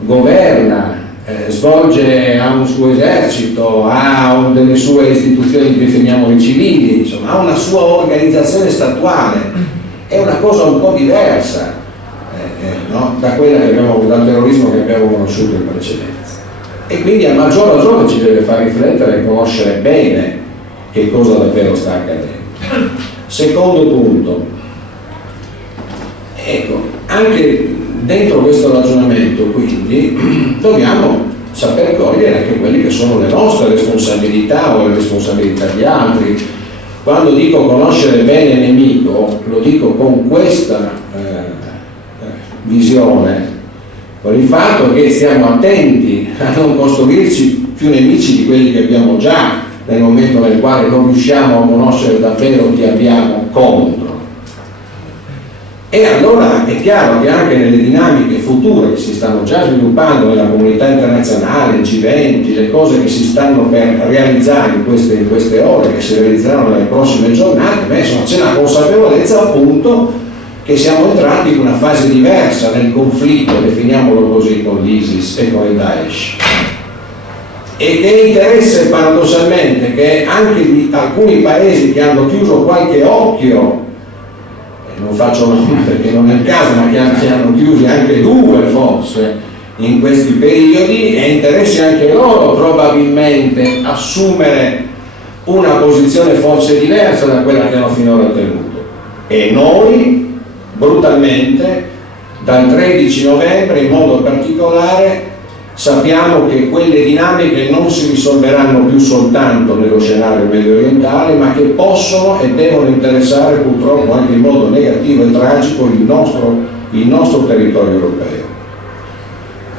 governa, svolge, ha un suo esercito, ha delle sue istituzioni che definiamo civili, insomma, ha una sua organizzazione statuale. È una cosa un po' diversa no? Da quella che dal terrorismo che abbiamo conosciuto in precedenza. E quindi a maggior ragione ci deve far riflettere e conoscere bene che cosa davvero sta accadendo. Secondo punto, ecco, anche dentro questo ragionamento quindi dobbiamo saper cogliere anche quelle che sono le nostre responsabilità o le responsabilità di altri. Quando dico conoscere bene il nemico, lo dico con questa visione, con il fatto che stiamo attenti a non costruirci più nemici di quelli che abbiamo già, nel momento nel quale non riusciamo a conoscere davvero chi abbiamo contro. E allora è chiaro che anche nelle dinamiche future che si stanno già sviluppando nella comunità internazionale, il G20, le cose che si stanno per realizzare in queste ore, che si realizzeranno nelle prossime giornate, insomma, c'è la consapevolezza appunto che siamo entrati in una fase diversa nel conflitto, definiamolo così, con l'ISIS e con il Daesh. E che interesse paradossalmente che anche di alcuni paesi che hanno chiuso qualche occhio, non faccio nome perché non è il caso, ma che hanno chiusi anche due forse in questi periodi, e interesse anche loro probabilmente assumere una posizione forse diversa da quella che hanno finora tenuto. E noi brutalmente dal 13 novembre in modo particolare sappiamo che quelle dinamiche non si risolveranno più soltanto nello scenario medio orientale, ma che possono e devono interessare purtroppo anche in modo negativo e tragico il nostro territorio europeo.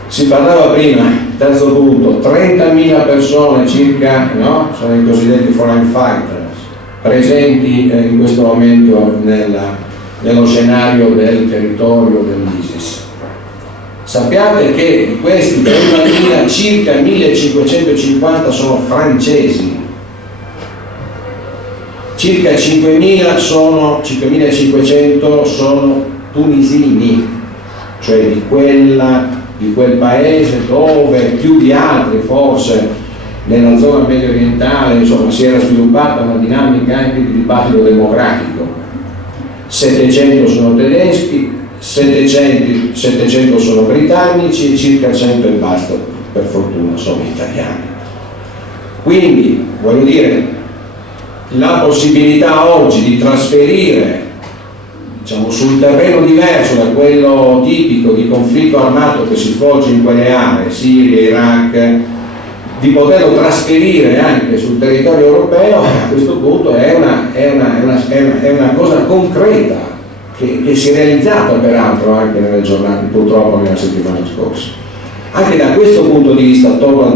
Si parlava prima, terzo punto, 30.000 persone circa, no? Sono i cosiddetti foreign fighters presenti in questo momento nello scenario del territorio dell'ISIS. Sappiate che di questi 30.000 circa 1.550 sono francesi, circa 5.500 sono tunisini, cioè di quel paese dove più di altri forse nella zona medio orientale insomma, si era sviluppata una dinamica anche di dibattito democratico. 700 sono tedeschi, 700 sono britannici, circa 100 e basta, per fortuna, sono italiani. Quindi, voglio dire, la possibilità oggi di trasferire, diciamo, sul terreno diverso da quello tipico di conflitto armato che si svolge in quelle aree, Siria, Iraq, di poterlo trasferire anche sul territorio europeo, a questo punto è una cosa concreta che si è realizzata peraltro anche nelle giornate, purtroppo nella settimana scorsa. Anche da questo punto di vista, torno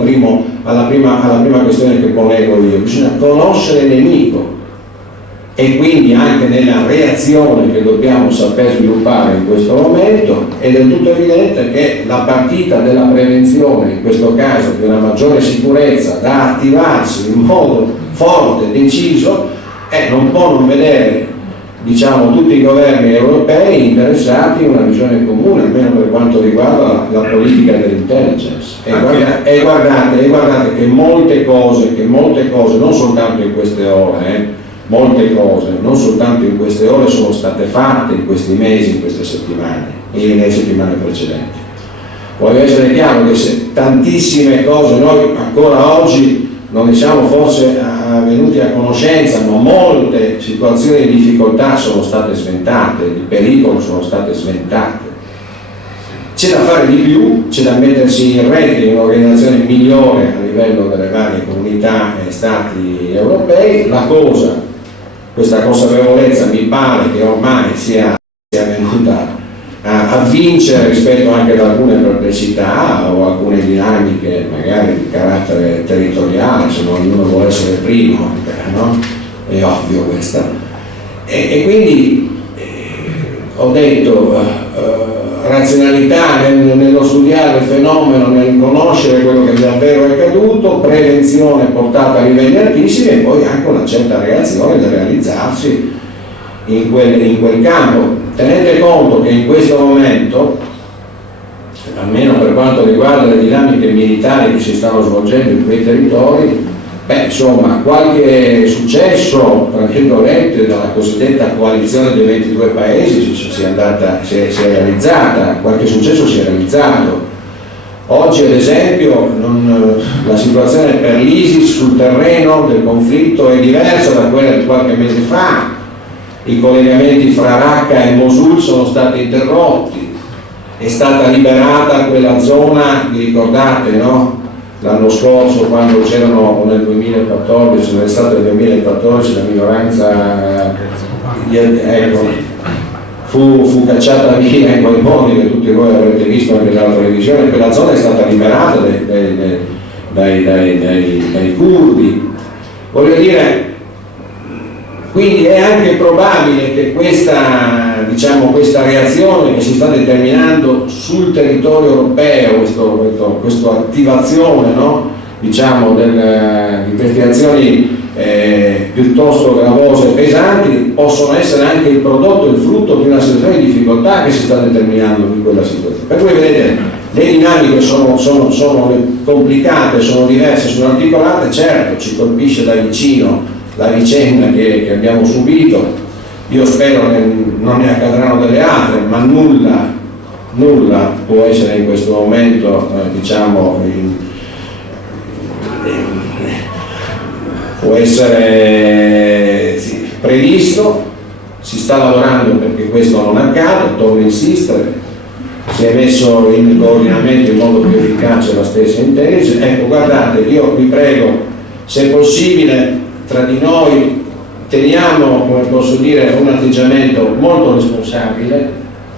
alla prima questione che ponevo io, bisogna conoscere il nemico. e quindi anche nella reazione che dobbiamo saper sviluppare in questo momento. È del tutto evidente che la partita della prevenzione, in questo caso di una maggiore sicurezza da attivarsi in modo forte, deciso, non può non vedere, diciamo, tutti i governi europei interessati in una visione comune, almeno per quanto riguarda la politica dell'intelligence. E guardate che molte cose, non soltanto in queste ore, molte cose, non soltanto in queste ore, sono state fatte in questi mesi, in queste settimane e nelle settimane precedenti. Voglio essere chiaro che se tantissime cose noi ancora oggi non ne siamo forse venuti a conoscenza, ma molte situazioni di difficoltà sono state sventate, di pericolo sono state sventate. C'è da fare di più, c'è da mettersi in rete in un'organizzazione migliore a livello delle varie comunità e stati europei. Questa consapevolezza mi pare che ormai sia venuta a vincere rispetto anche ad alcune perplessità o alcune dinamiche magari di carattere territoriale, se ognuno vuole essere primo, no? È ovvio questa. E quindi ho detto razionalità nello studiare il fenomeno, nel conoscere quello che davvero è accaduto, prevenzione portata a livelli altissimi e poi anche una certa reazione da realizzarsi in quel campo. Tenete conto che in questo momento, almeno per quanto riguarda le dinamiche militari che si stanno svolgendo in quei territori, insomma, qualche successo, tra virgolette, dalla cosiddetta coalizione dei 22 paesi si è realizzata, qualche successo si è realizzato. Oggi, ad esempio, la situazione per l'ISIS sul terreno del conflitto è diversa da quella di qualche mese fa. I collegamenti fra Raqqa e Mosul sono stati interrotti, è stata liberata quella zona, vi ricordate, no? L'anno scorso, quando c'erano nel 2014, nell'estate del 2014, la minoranza fu cacciata via in quei modi che tutti voi avrete visto anche nella televisione. Quella zona è stata liberata dai curdi. Voglio dire, quindi è anche probabile che questa reazione che si sta determinando sul territorio europeo, questa attivazione, no? Diciamo, di queste azioni piuttosto gravose e pesanti, possono essere anche il prodotto, il frutto di una situazione di difficoltà che si sta determinando in quella situazione. Per cui vedete, le dinamiche sono complicate, sono diverse, sono articolate. Certo, ci colpisce da vicino la vicenda che abbiamo subito. Io spero che non ne accadranno delle altre, ma nulla può essere in questo momento può essere previsto. Si sta lavorando perché questo non accada, torno a insistere, si è messo in coordinamento in modo più efficace la stessa intelligence. Ecco, guardate, io vi prego, se possibile, tra di noi teniamo, come posso dire, un atteggiamento molto responsabile,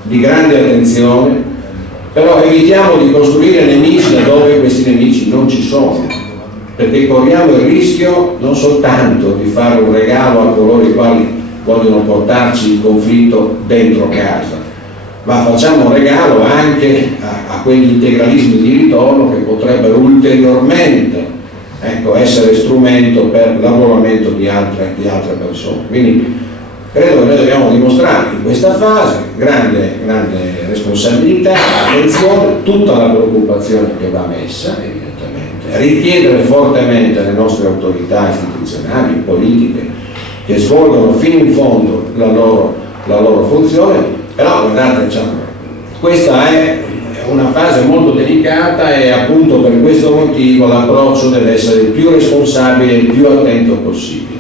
di grande attenzione, però evitiamo di costruire nemici da dove questi nemici non ci sono, perché corriamo il rischio non soltanto di fare un regalo a coloro i quali vogliono portarci il conflitto dentro casa, ma facciamo un regalo anche a quegli integralismi di ritorno che potrebbero ulteriormente essere strumento per l'arruolamento di altre persone. Quindi credo che noi dobbiamo dimostrare in questa fase grande responsabilità, attenzione, tutta la preoccupazione che va messa, evidentemente, richiedere fortemente alle nostre autorità istituzionali, politiche, che svolgono fino in fondo la loro funzione. Però guardate, questa è una fase molto delicata e appunto per questo motivo l'approccio deve essere il più responsabile e il più attento possibile.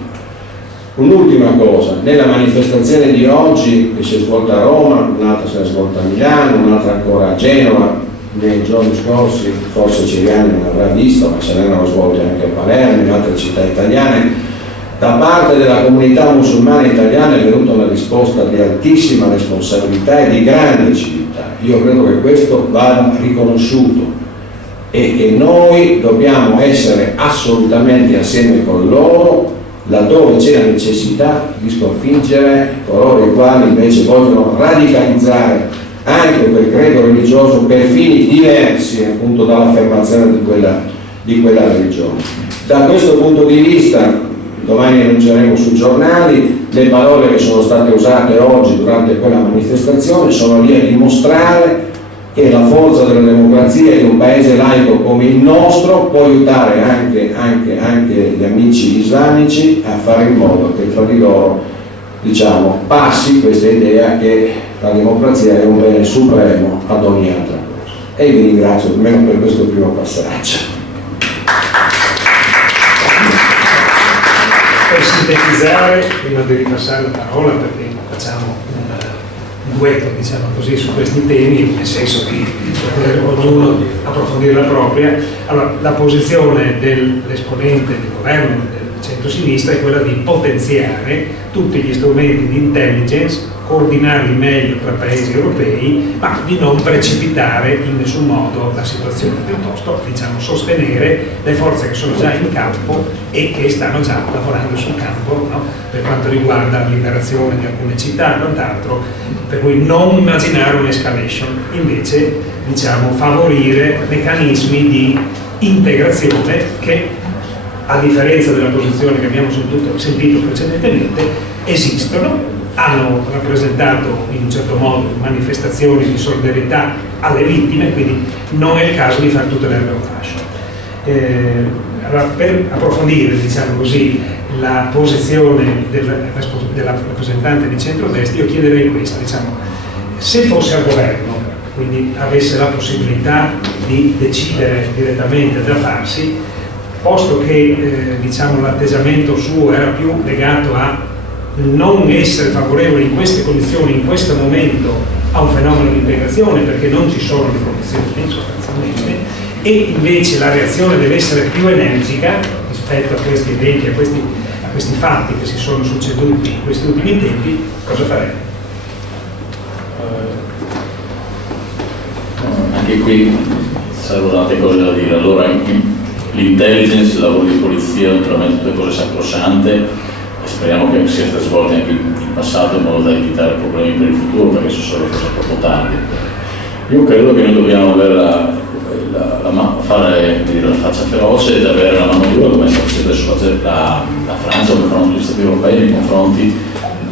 Un'ultima cosa, nella manifestazione di oggi che si è svolta a Roma, un'altra si è svolta a Milano, un'altra ancora a Genova, nei giorni scorsi forse Ciriani non avrà visto, ma se ne erano svolte anche a Palermo, in altre città italiane. Da parte della comunità musulmana italiana è venuta una risposta di altissima responsabilità e di grande civiltà. Io credo che questo vada riconosciuto e che noi dobbiamo essere assolutamente assieme con loro laddove c'è la necessità di sconfiggere coloro i quali invece vogliono radicalizzare anche quel credo religioso per fini diversi appunto dall'affermazione di quella religione. Da questo punto di vista, domani leggeremo sui giornali, le parole che sono state usate oggi durante quella manifestazione sono lì a dimostrare che la forza della democrazia di un paese laico come il nostro può aiutare anche gli amici islamici a fare in modo che tra di loro, diciamo, passi questa idea che la democrazia è un bene supremo ad ogni altra cosa. E vi ringrazio almeno per questo primo passaggio. Per sintetizzare, prima di ripassare la parola, perché facciamo un duetto, diciamo così, su questi temi, nel senso di poter ognuno approfondire la propria. Allora, la posizione dell'esponente del governo del centro-sinistra è quella di potenziare tutti gli strumenti di intelligence, coordinarli meglio tra paesi europei, ma di non precipitare in nessun modo la situazione, piuttosto, diciamo, sostenere le forze che sono già in campo e che stanno già lavorando sul campo, no? Per quanto riguarda la liberazione di alcune città e quant'altro, per cui non immaginare un'escalation, invece, diciamo, favorire meccanismi di integrazione che, a differenza della posizione che abbiamo sentito precedentemente, esistono, hanno rappresentato in un certo modo manifestazioni di solidarietà alle vittime, quindi non è il caso di fare tutte le erbe un fascio. Allora, per approfondire, diciamo così, la posizione della rappresentante di centrodestra, io chiederei questo, diciamo, se fosse al governo, quindi avesse la possibilità di decidere direttamente da farsi, posto che diciamo, l'atteggiamento suo era più legato a non essere favorevole in queste condizioni, in questo momento, a un fenomeno di integrazione, perché non ci sono le condizioni sostanzialmente, e invece la reazione deve essere più energica rispetto a questi eventi, a questi fatti che si sono succeduti in questi ultimi tempi, cosa faremo? Anche qui sarebbero tante cose da dire. Allora, l'intelligence, il lavoro di polizia, naturalmente tutte cose sacrosante, speriamo che sia stata svolta anche in passato in modo da evitare problemi per il futuro, perché sono solo cose troppo tardi. Io credo che noi dobbiamo avere fare la faccia feroce ed avere la mano dura, come sta facendo la Francia o come fanno tutti gli stati europei nei confronti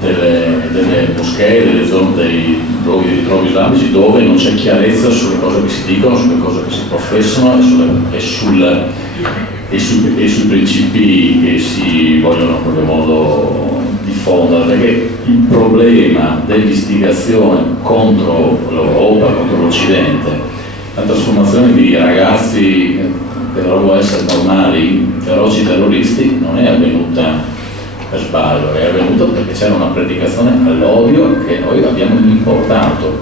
delle moschee, delle zone, dei luoghi di ritrovo islamici dove non c'è chiarezza sulle cose che si dicono, sulle cose che si professano e sui principi che si vogliono in qualche modo diffondere, perché il problema dell'istigazione contro l'Europa, contro l'Occidente, la trasformazione di ragazzi che dovrebbero essere normali, feroci terroristi, non è avvenuta per sbaglio, è avvenuta perché c'era una predicazione all'odio che noi abbiamo importato.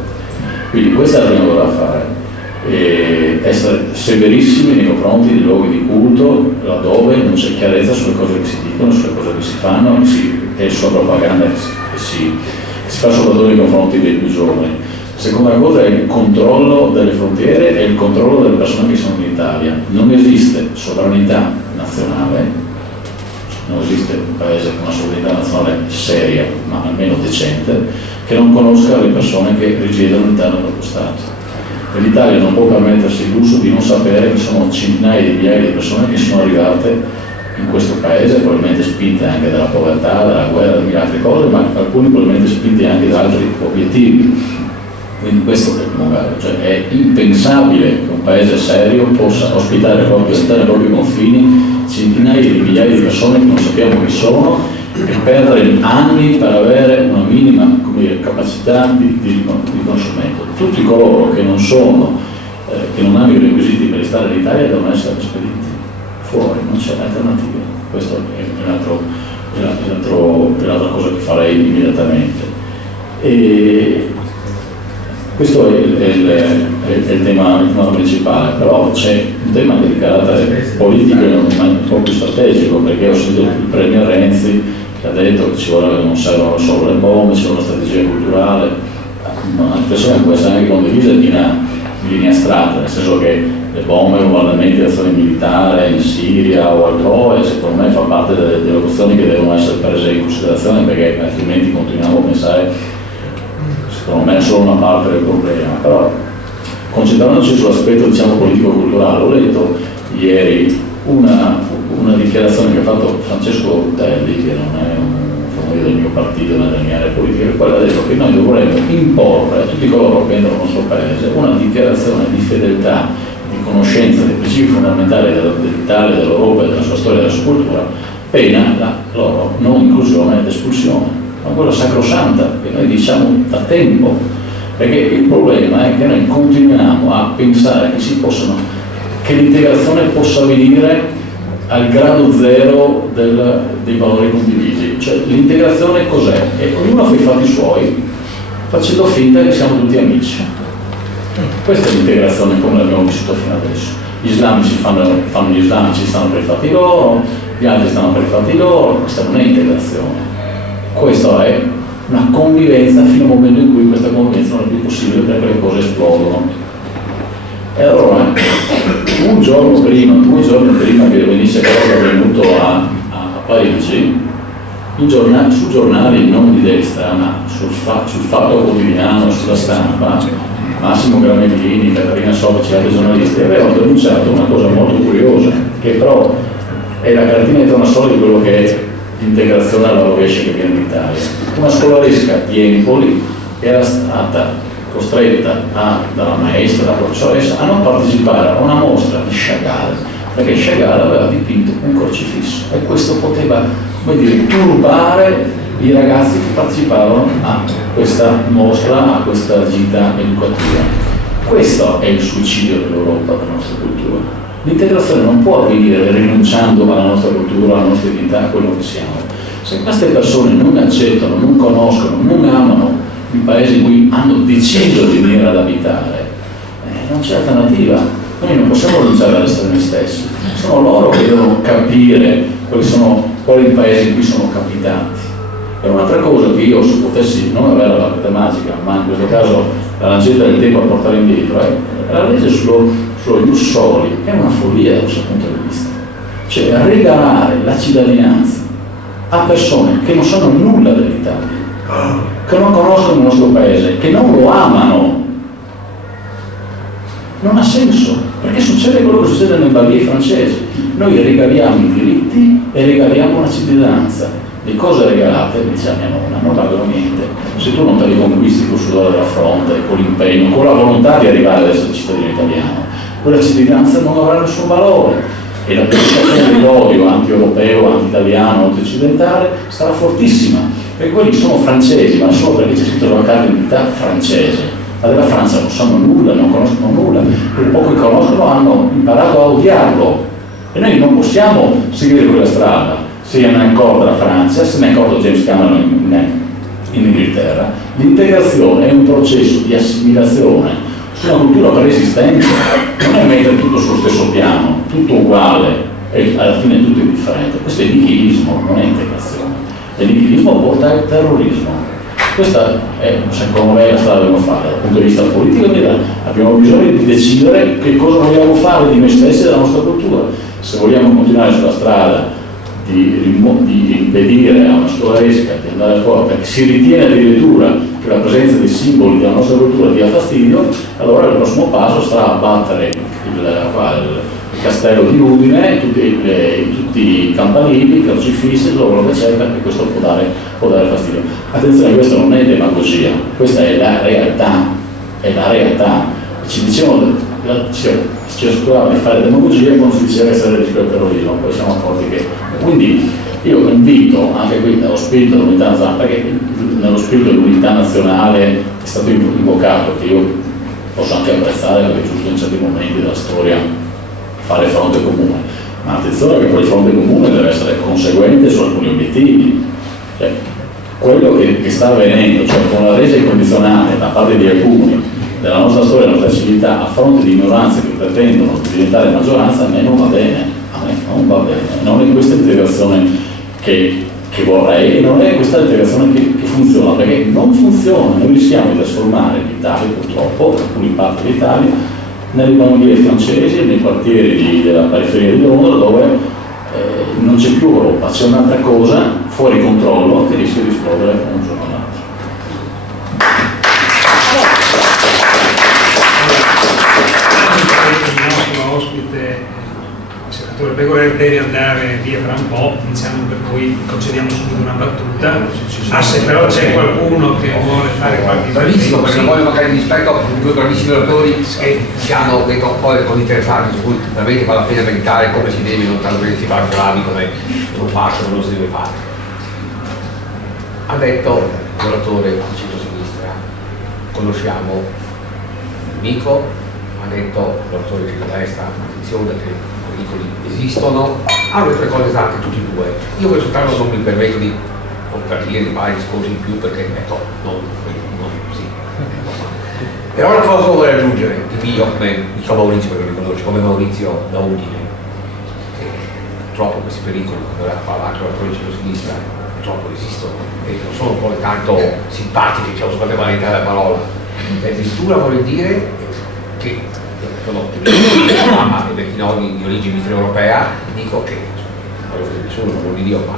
Quindi questa è la prima cosa da fare. Essere severissimi nei confronti dei luoghi di culto laddove non c'è chiarezza sulle cose che si dicono, sulle cose che si fanno e sulla propaganda che si fa soprattutto nei confronti dei più giovani. La seconda cosa è il controllo delle frontiere e il controllo delle persone che sono in Italia. Non esiste sovranità nazionale, non esiste un paese con una sovranità nazionale seria, ma almeno decente, che non conosca le persone che risiedono all'interno del proprio Stato. E l'Italia non può permettersi il lusso di non sapere che sono centinaia di migliaia di persone che sono arrivate in questo paese, probabilmente spinte anche dalla povertà, dalla guerra, da mille altre cose, ma alcuni probabilmente spinti anche da altri obiettivi. Quindi questo è il primo caso, cioè è impensabile che un paese serio possa ospitare proprio all'interno dei propri confini centinaia di migliaia di persone che non sappiamo chi sono e perdere anni per avere una minima, come dire, capacità di riconoscimento. Tutti coloro che non sono, che non hanno i requisiti per restare in Italia devono essere spediti fuori, non c'è alternativa. Questa è l'altra cosa che farei immediatamente. E questo è il tema principale, però c'è un tema di carattere politico e un po' più strategico, perché ho sentito il Premier Renzi che ha detto che non servono solo le bombe, c'è una strategia culturale, una persona che può essere anche condivisa in linea astratta, nel senso che le bombe, i bombardamenti, l'azione militare in Siria o altrove, secondo me fa parte delle opzioni che devono essere prese in considerazione, perché altrimenti continuiamo a pensare, secondo me, solo una parte del problema. Però, concentrandoci sull'aspetto, diciamo, politico-culturale, ho letto ieri una dichiarazione che ha fatto Francesco Rutelli, che non è un famoso del mio partito, ma della mia area politica, il quale ha detto che noi dovremmo imporre a tutti coloro che entrano nel nostro paese una dichiarazione di fedeltà, di conoscenza dei principi fondamentali dell'Italia, dell'Europa e della sua storia e della sua cultura, pena la loro non inclusione ed espulsione. Una cosa sacrosanta che noi diciamo da tempo, perché il problema è che noi continuiamo a pensare che l'integrazione possa avvenire al grado zero dei valori condivisi. Cioè l'integrazione cos'è? E ognuno fa i fatti suoi, facendo finta che siamo tutti amici. Questa è l'integrazione come l'abbiamo vissuta fino adesso. Gli islamici fanno gli islamici, stanno per i fatti loro, gli altri stanno per i fatti loro, questa non è integrazione. Questa è una convivenza fino al momento in cui questa convivenza non è più possibile perché le cose esplodono. E allora, 2 giorni prima che venisse cosa avvenuto a Parigi, su giornali non di destra, ma sul Fatto Quotidiano, sulla Stampa, Massimo Gramellini, Caterina Sovici e altri giornalisti avevano denunciato una cosa molto curiosa, che però è la cartina di tornasole di quello che è l'integrazione alla rovescia che viene in Italia. Una scolaresca di Empoli era stata costretta dalla maestra, dalla professoressa, a non partecipare a una mostra di Chagall, perché Chagall aveva dipinto un crocifisso e questo poteva, come dire, turbare i ragazzi che partecipavano a questa mostra, a questa gita educativa. Questo è il suicidio dell'Europa, della nostra cultura. L'integrazione non può avvenire rinunciando alla nostra cultura, alla nostra identità, a quello che siamo. Se queste persone non accettano, non conoscono, non amano il paese in cui hanno deciso di venire ad abitare, non c'è alternativa. Noi non possiamo rinunciare ad essere noi stessi. Sono loro che devono capire quali paesi in cui sono capitati. E un'altra cosa che io, se potessi non avere la bacchetta magica, ma in questo caso la lancetta del tempo a portare indietro, è la legge sullo ius soli, è una follia dal suo punto di vista. Cioè regalare la cittadinanza a persone che non sanno nulla dell'Italia, che non conoscono il nostro paese, che non lo amano, non ha senso, perché succede quello che succede nei banlieu francesi. Noi regaliamo i diritti e regaliamo la cittadinanza. Le cose regalate, diceva mia nonna, non valgono niente. Se tu non te le conquisti col sudore della fronte, con l'impegno, con la volontà di arrivare ad essere cittadino italiano, quella cittadinanza non avrà nessun valore. E la percezione dell'odio anti-europeo, anti-italiano, anti-occidentale sarà fortissima. Perché quelli sono francesi, ma solo perché c'è scritto sulla carta d'identità francese. Ma della Francia non sanno nulla, non conoscono nulla. Quel poco che conoscono hanno imparato a odiarlo. E noi non possiamo seguire quella strada. Se ne è accorto la Francia, se ne è accorto James Cameron in Inghilterra. L'integrazione è un processo di assimilazione su una cultura preesistente, non è mettere tutto sullo stesso piano, tutto uguale e alla fine tutto indifferente. Questo è nichilismo, non è integrazione. E il nichilismo porta al terrorismo. Questa è, secondo me, la strada che dobbiamo fare dal punto di vista politico. Abbiamo bisogno di decidere che cosa vogliamo fare di noi stessi e della nostra cultura. Se vogliamo continuare sulla strada di impedire a una scolaresca di andare a scuola perché si ritiene addirittura che la presenza dei simboli della nostra cultura dia fastidio, allora il prossimo passo sarà abbattere il castello di Udine, tutti i campanili, i crocifissi, tutto quello che c'è, perché questo può dare fastidio. Attenzione, questa non è demagogia, questa è la realtà. Ci dicevano ci assicurava di fare demagogia quando si diceva che sarebbe il rischio del terrorismo, poi siamo accorti che. Quindi io invito anche qui nello spirito dell'unità nazionale, perché nello spirito dell'unità nazionale è stato invocato, che io posso anche apprezzare perché è giusto in certi momenti della storia fare fronte comune, ma attenzione che poi il fronte comune deve essere conseguente su alcuni obiettivi. Cioè, quello che sta avvenendo, cioè con la resa incondizionata da parte di alcuni della nostra storia e della nostra civiltà a fronte di minoranze che pretendono di diventare maggioranza, a me non va bene, non è questa integrazione che vorrei, e non è questa integrazione che funziona, perché non funziona. Noi rischiamo di trasformare l'Italia, purtroppo, alcune parti dell'Italia, nelle banlieue francesi, nei quartieri della periferia di Londra, dove non c'è più Europa, c'è un'altra cosa fuori controllo che rischia di esplodere un giorno all'altro. Il nostro ospite, il senatore Pegorer, deve andare via tra un po', iniziamo, per cui concediamo subito una battuta. Se però c'è qualcuno che vuole fare qualche bravissimo, perché non sì. voglio magari rispetto a due bravissimi oratori che ci hanno detto poi con interessanti su cui veramente vale la pena meditare come si deve, non tanto che si fa bravi come non faccio, non si deve fare. Ha detto l'oratore di centro-sinistra, conosciamo il nemico, ha detto l'oratore di centro-destra, attenzione che i pericoli esistono, hanno detto le cose esatte tutti e due. Io per soltanto non mi permetto di contraddire di vari discorsi in più perché ecco, non sì. Però una cosa che vorrei aggiungere, di mio, come dico Maurizio perché lo riconosce, come Maurizio da Udine, che purtroppo questi pericoli, quando era parlato l'oratore di centro-sinistra, purtroppo esistono e non sono poi tanto simpatici, c'è una varietà della parola. Addirittura vorrei dire che sono mamma e vecchini di origine mitteleuropea, dico che nessuno non di Dio, ma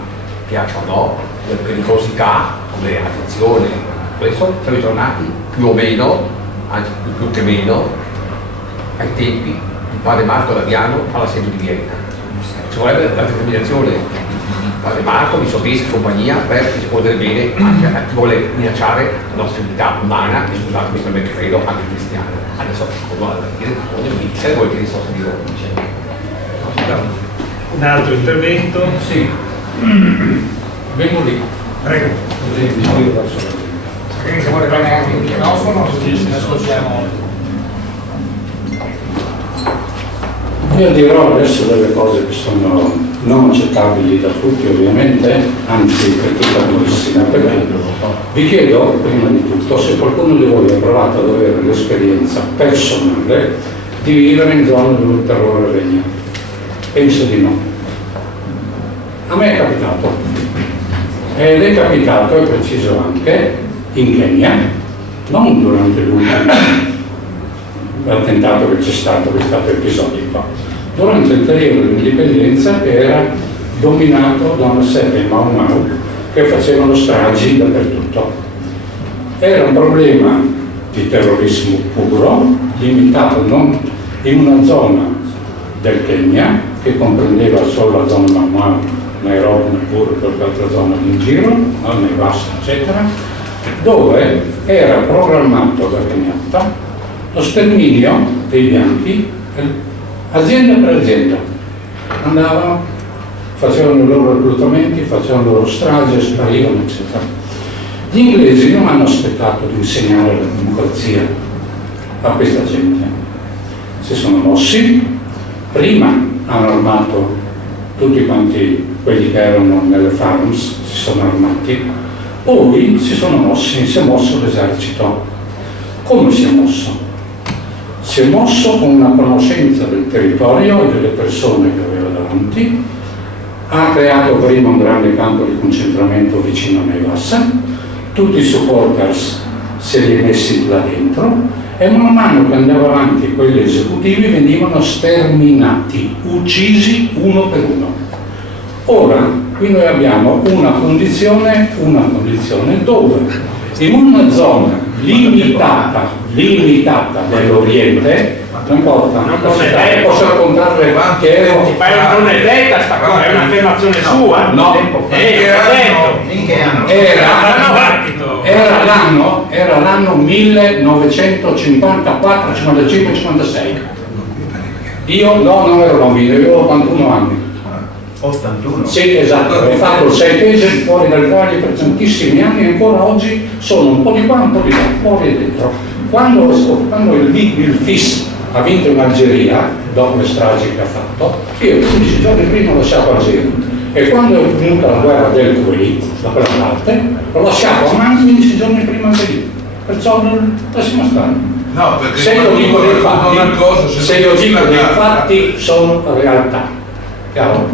piaccia o no, le pericolosità, le attenzioni, questo siamo ritornati più o meno, anzi più che meno, ai tempi di padre Marco Laviano all'assedio di Vienna. Ci vorrebbe la determinazione di padre Marco, di Sobieschi e compagnia per rispondere bene anche a chi vuole minacciare la nostra vita umana e scusatemi per me che credo anche cristiana. Adesso cosa dire se vuoi che risposta di voi. Un altro intervento? Sì. Vengo lì. Prego. Se vuole prendere anche il microfono, così ascoltiamo. Io dirò adesso delle cose che sono non accettabili da tutti ovviamente, anzi per tutta la commissione, perché vi chiedo prima di tutto se qualcuno di voi ha provato ad avere l'esperienza personale di vivere in zone dove il terrore regna. Penso di no. A me è capitato, ed è capitato, è preciso anche, in Kenya, non durante l'ultimo attentato che c'è stato episodico, durante il periodo dell'indipendenza che era dominato da una setta di Mau Mau che facevano stragi dappertutto. Era un problema di terrorismo puro, limitato non in una zona del Kenya che comprendeva solo la zona Mau Mau, Nairobi, Nakuru e qualche altra zona in giro, Naivasha eccetera, dove era programmato da Kenyatta lo sterminio dei bianchi, azienda per azienda. Andavano, facevano i loro reclutamenti, facevano le loro stragi, sparivano, eccetera. Gli inglesi non hanno aspettato di insegnare la democrazia a questa gente. Si sono mossi, prima hanno armato tutti quanti quelli che erano nelle farms, si sono armati, poi si è mosso l'esercito. Come si è mosso? Si è mosso con una conoscenza del territorio e delle persone che aveva davanti, ha creato prima un grande campo di concentramento vicino a Naivasha, tutti i supporters se li ha messi là dentro e man mano che andava avanti quelli esecutivi venivano sterminati, uccisi uno per uno. Ora, qui noi abbiamo una condizione dove in una zona limitata dell'Oriente, non importa, posso raccontarle che Non è detta sta cosa, è un'affermazione sua. no, era l'anno 1954, 55, 56. Io non ero bambino, io avevo 81 anni. 81? Sì, esatto, ho fatto il 6 mesi fuori dal Valle per tantissimi anni e ancora oggi sono un po' di qua, un po' di là, fuori e dentro. Quando il FIS ha vinto in Algeria, dopo le stragi che ha fatto, io 15 giorni prima ho lasciato Algeria e quando è venuta la guerra del Kuwait, da quella parte, l'ho lasciato a mano 15 giorni prima anche lì, perciò lasciamo stare. No, perché Se io dico dei fatti sono realtà, chiaro?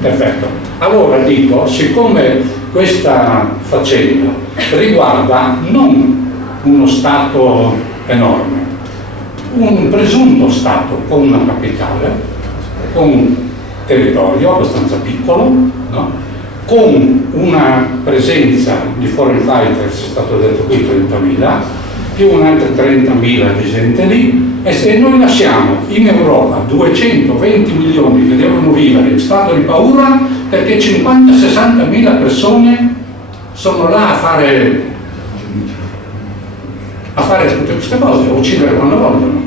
Perfetto. Allora dico, siccome questa faccenda riguarda non uno Stato enorme, un presunto Stato con una capitale, con un territorio abbastanza piccolo, no? Con una presenza di foreign fighters, è stato detto qui 30.000, più un'altra 30.000 di gente lì, e se noi lasciamo in Europa 220 milioni che devono vivere in stato di paura perché 50-60.000 persone sono là a fare tutte queste cose, a uccidere quando vogliono,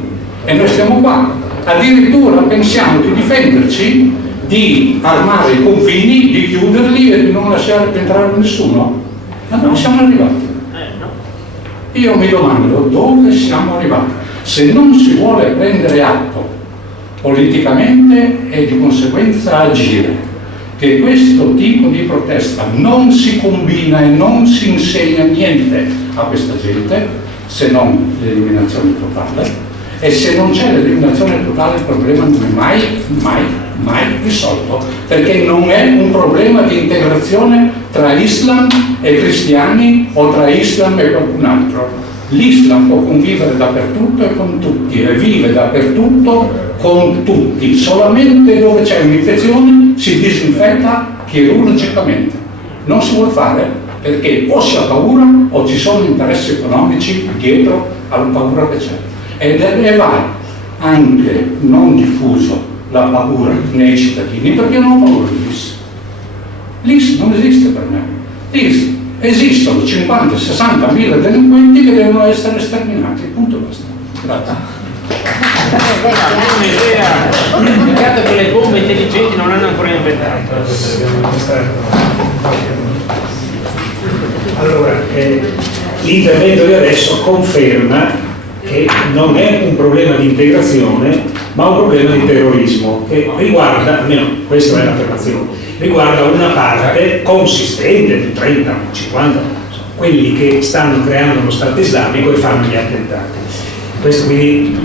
e noi stiamo qua, addirittura pensiamo di difenderci, di armare i confini, di chiuderli e di non lasciare più entrare nessuno. Ma dove siamo arrivati? Io mi domando dove siamo arrivati. Se non si vuole prendere atto politicamente e di conseguenza agire che questo tipo di protesta non si combina e non si insegna niente a questa gente se non l'eliminazione totale, e se non c'è l'eliminazione totale il problema non è mai risolto, perché non è un problema di integrazione tra Islam e cristiani o tra Islam e qualcun altro. L'Islam può convivere dappertutto e con tutti, e vive dappertutto con tutti, solamente dove c'è un'infezione si disinfetta chirurgicamente. Non si vuol fare perché o si ha paura o ci sono interessi economici dietro alla paura che c'è. Ed è vero anche non diffuso la paura nei cittadini, perché non ho paura di l'IS. L'IS non esiste per me. L'IS esistono 50-60.000 delinquenti che devono essere sterminati, punto e basta. Grazie. Peccato che le bombe intelligenti non hanno ancora inventato. Allora, l'intervento di adesso conferma che non è un problema di integrazione, ma un problema di terrorismo che riguarda, almeno questa è l'affermazione, riguarda una parte consistente di 30, 50, quelli che stanno creando lo Stato islamico e fanno gli attentati. Questo quindi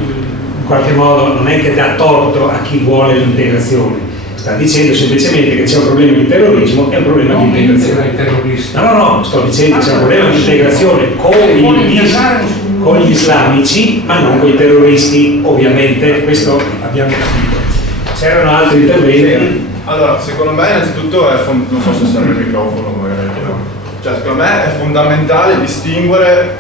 in qualche modo non è che dà torto a chi vuole l'integrazione, sta dicendo semplicemente che c'è un problema di terrorismo e un problema di integrazione. No, sto dicendo che c'è un problema di integrazione con gli islamici, ma non con i terroristi, ovviamente, questo abbiamo capito. C'erano altri interventi? Allora, secondo me innanzitutto non so se serve il microfono, magari no. Cioè, secondo me è fondamentale distinguere,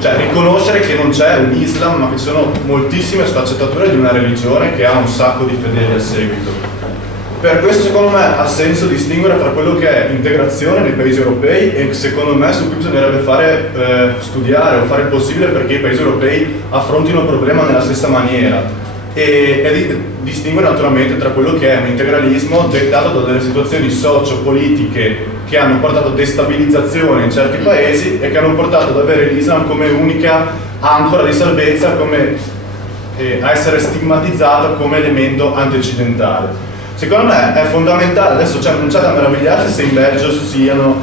cioè riconoscere che non c'è un Islam, ma che ci sono moltissime sfaccettature di una religione che ha un sacco di fedeli al seguito. Per questo secondo me ha senso distinguere tra quello che è integrazione nei paesi europei e secondo me su cui bisognerebbe fare studiare o fare il possibile perché i paesi europei affrontino il problema nella stessa maniera e distinguere naturalmente tra quello che è un integralismo dettato da delle situazioni socio-politiche che hanno portato a destabilizzazione in certi paesi e che hanno portato ad avere l'Islam come unica ancora di salvezza, come a essere stigmatizzato come elemento anti-occidentale. Secondo me è fondamentale, adesso non c'è da meravigliarsi se in Belgio siano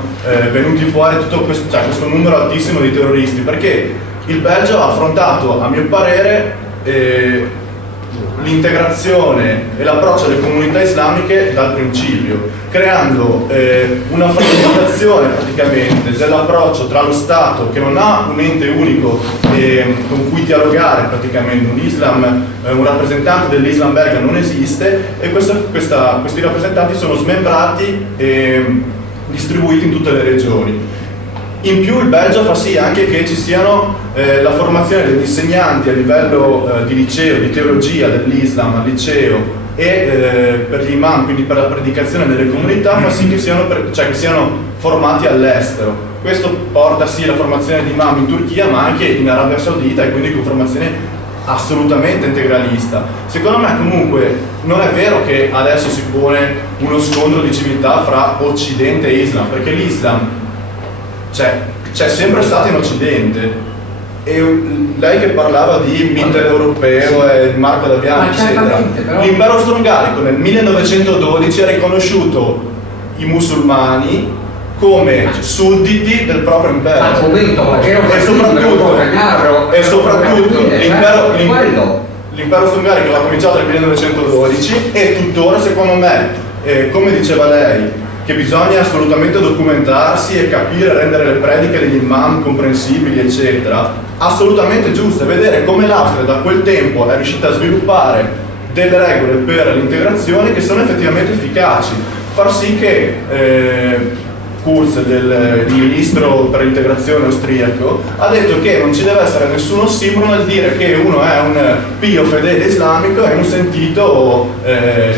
venuti fuori tutto questo numero altissimo di terroristi, perché il Belgio ha affrontato, a mio parere, l'integrazione e l'approccio alle comunità islamiche dal principio, creando una frammentazione praticamente dell'approccio tra lo Stato, che non ha un ente unico con cui dialogare praticamente, un rappresentante dell'Islam belga non esiste, e questi rappresentanti sono smembrati e distribuiti in tutte le regioni. In più il Belgio fa sì anche che ci siano la formazione degli insegnanti a livello di liceo, di teologia dell'Islam al liceo e per gli imam, quindi per la predicazione nelle comunità, fa sì che siano formati all'estero. Questo porta sì alla formazione di imam in Turchia ma anche in Arabia Saudita, e quindi con formazione assolutamente integralista. Secondo me comunque non è vero che adesso si pone uno scontro di civiltà fra Occidente e Islam, perché l'Islam c'è sempre stato in Occidente, e lei che parlava di mitteleuropeo e di Marco Daviano eccetera, l'impero austro-ungarico nel 1912 ha riconosciuto i musulmani come sudditi del proprio impero e soprattutto l'impero austro-ungarico l'ha cominciato nel 1912 e tuttora secondo me, come diceva lei, che bisogna assolutamente documentarsi e capire, rendere le prediche degli imam comprensibili, eccetera, assolutamente giusto. Vedere come l'Austria da quel tempo è riuscita a sviluppare delle regole per l'integrazione che sono effettivamente efficaci, far sì che Kurz, il ministro per l'integrazione austriaco, ha detto che non ci deve essere nessun ossimoro nel dire che uno è un pio fedele islamico e un sentito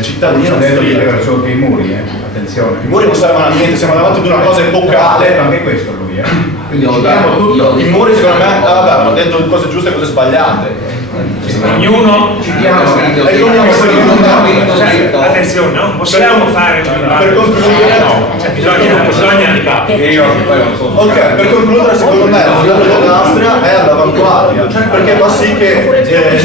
cittadino austriaco. Solo che i muri, attenzione. I muri non servono a niente, siamo davanti ad una cosa epocale. Anche questo lui, Quindi I muri secondo me hanno detto cose giuste e cose sbagliate. Ognuno attenzione, non possiamo fare per concludere, ok, per concludere, secondo me il modello dell'Austria è all'avanguardia, perché fa sì che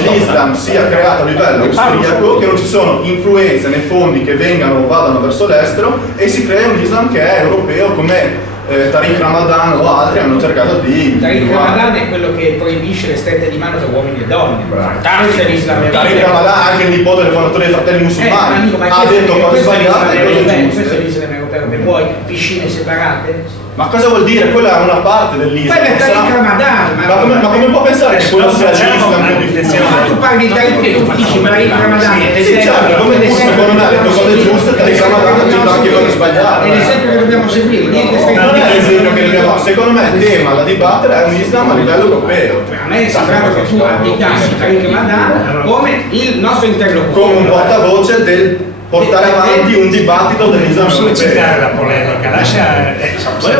l'Islam sia creato a livello austriaco, che non ci sono influenze né fondi che vengano o vadano verso l'estero, e si crea un Islam che è europeo, come Tariq Ramadan o altri hanno cercato di... Tariq Ramadan è quello che proibisce le strette di mano tra uomini e donne. Questo è l'Islam. Tariq Ramadan, anche il nipote del fondatore dei Fratelli Musulmani, ha detto cose sbagliate e cose giuste. Questo è l'Islam europeo, che vuoi piscine separate? Ma cosa vuol dire? Quella è una parte dell'Islam. Quello è Tariq Ramadan. Ma come può pensare che quello sia l'Islam? Ma tu parli di Tariq e tu dici Tariq Ramadan. Sì, certo, come tu secondo me ha detto cose giuste, Tariq Ramadan ha detto anche cose sbagliate. È l'esempio che dobbiamo seguire, niente Non è l'esempio che dobbiamo, secondo me il tema da dibattere è un Islam a livello europeo. A me è sembrato che tu applicassi Tariq Ramadan come il nostro interlocutore. Come un portavoce del portare avanti un dibattito dell'Islam europeo. Citare la polemica, lascia...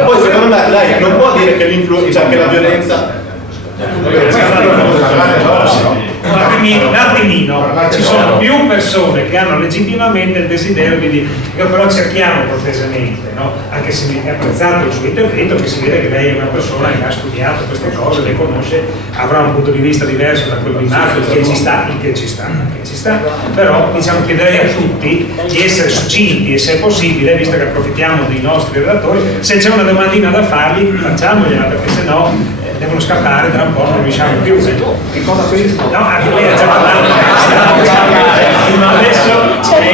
Poi secondo me lei non può dire che l'influenza, che la violenza... Un attimino, ci sono più persone che hanno legittimamente il desiderio di dire, io però cerchiamo cortesemente, no? Anche se mi è apprezzato il suo intervento, che si vede che lei è una persona che ha studiato queste cose, le conosce, avrà un punto di vista diverso da quello di Marco, che ci sta, però diciamo, chiederei a tutti di essere succinti e se è possibile, visto che approfittiamo dei nostri relatori, se c'è una domandina da fargli facciamogliela, perché sennò devono scappare, tra un po' non riusciamo più. Che cosa pensi? No, anche lei ha già parlato. Adesso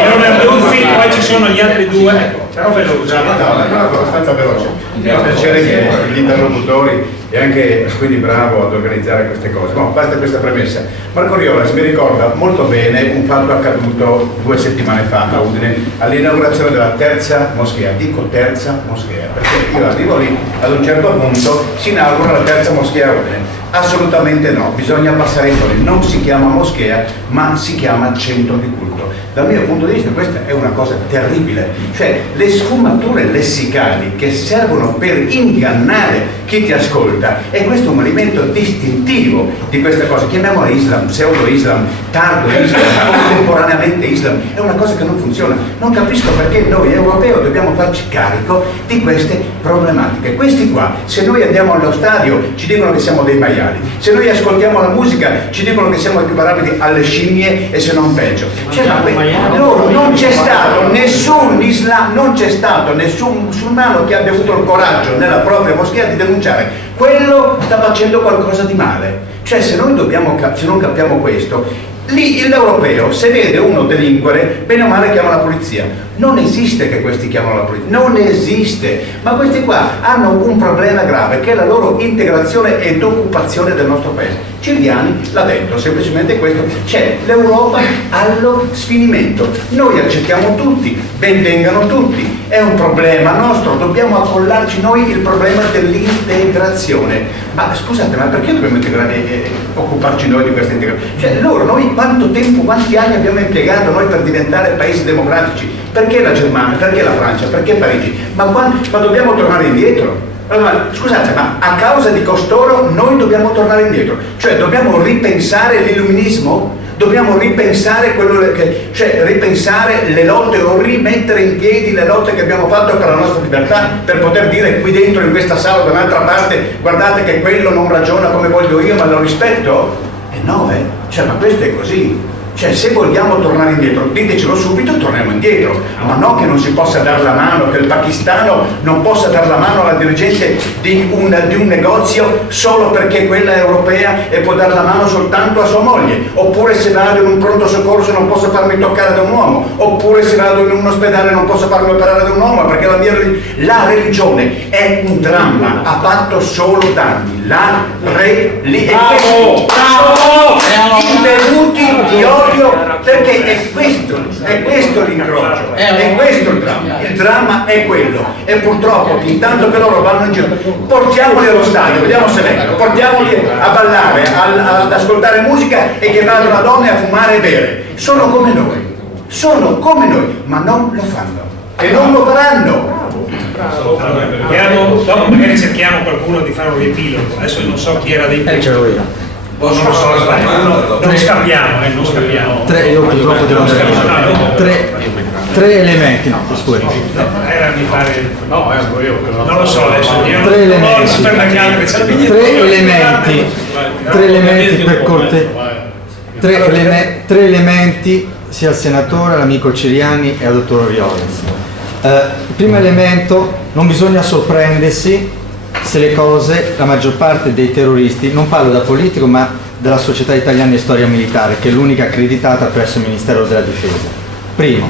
non Arduzzi, poi ci sono gli altri due, però veloce. Abbastanza veloce. Mi fa piacere che gli interlocutori e anche quindi bravo ad organizzare queste cose. No, basta questa premessa. Marco Riolas mi ricorda molto bene un fatto accaduto 2 settimane fa a Udine all'inaugurazione della terza moschea. Dico terza moschea perché io arrivo lì, ad un certo punto si inaugura la terza moschea a Udine. Assolutamente no, bisogna passare i toni. Non si chiama moschea, ma si chiama centro di culto. Dal mio punto di vista questa è una cosa terribile, cioè le sfumature lessicali che servono per ingannare chi ti ascolta, e questo è un elemento distintivo di questa cosa. Chiamiamola Islam, pseudo-Islam, tardo Islam, contemporaneamente Islam, è una cosa che non funziona. Non capisco perché noi europei dobbiamo farci carico di queste problematiche. Questi qua, se noi andiamo allo stadio ci dicono che siamo dei maiali, se noi ascoltiamo la musica ci dicono che siamo equiparabili alle scimmie e se non peggio. Cioè, loro non c'è stato nessun Islam, non c'è stato nessun musulmano che abbia avuto il coraggio nella propria moschea di denunciare quello sta facendo qualcosa di male. Cioè se noi se non capiamo questo, lì l'europeo se vede uno delinquere bene o male chiama la polizia. Non esiste che questi chiamano la polizia, non esiste, ma questi qua hanno un problema grave che è la loro integrazione ed occupazione del nostro paese. Ciriani l'ha detto, semplicemente questo, c'è l'Europa allo sfinimento, noi accettiamo tutti, benvengano tutti, è un problema nostro, dobbiamo accollarci noi il problema dell'integrazione. Ma scusate, ma perché dobbiamo occuparci noi di questa integrazione? Cioè noi quanto tempo, quanti anni abbiamo impiegato noi per diventare paesi democratici? Perché la Germania, perché la Francia, perché Parigi? Ma dobbiamo tornare indietro? Allora, scusate, ma a causa di costoro noi dobbiamo tornare indietro? Cioè dobbiamo ripensare l'illuminismo? Dobbiamo ripensare ripensare le lotte o rimettere in piedi le lotte che abbiamo fatto per la nostra libertà, per poter dire qui dentro in questa sala da un'altra parte guardate che quello non ragiona come voglio io ma lo rispetto? No, cioè ma questo è così. Cioè, se vogliamo tornare indietro, ditecelo subito, torniamo indietro, ma no che non si possa dare la mano, che il pakistano non possa dare la mano alla dirigente di un negozio solo perché quella è europea e può dare la mano soltanto a sua moglie, oppure se vado in un pronto soccorso non posso farmi toccare da un uomo, oppure se vado in un ospedale non posso farmi operare da un uomo, perché la religione è un dramma, ha fatto solo danni, la religione imbevuti di odio, perché è questo l'incrocio, è questo il dramma è quello, e purtroppo intanto che loro vanno in giro, portiamoli allo stadio, vediamo se vengono, portiamoli a ballare, ad ascoltare musica e che vadano a donne a fumare e bere, sono come noi, ma non lo fanno e non lo faranno. Dopo magari cerchiamo qualcuno di fare un riepilogo, adesso non so chi era dei primi. Ce l'ho io. Non scappiamo, non scappiamo. Io purtroppo devo andare. Tre elementi, no, scusi. Mi pare. No, non lo so adesso. Tre elementi per corte. Tre elementi sia al senatore, all'amico Ciriani e al dottor Orioles. Il primo elemento, non bisogna sorprendersi se le cose, la maggior parte dei terroristi, non parlo da politico ma della Società Italiana di Storia Militare, che è l'unica accreditata presso il Ministero della Difesa. Primo,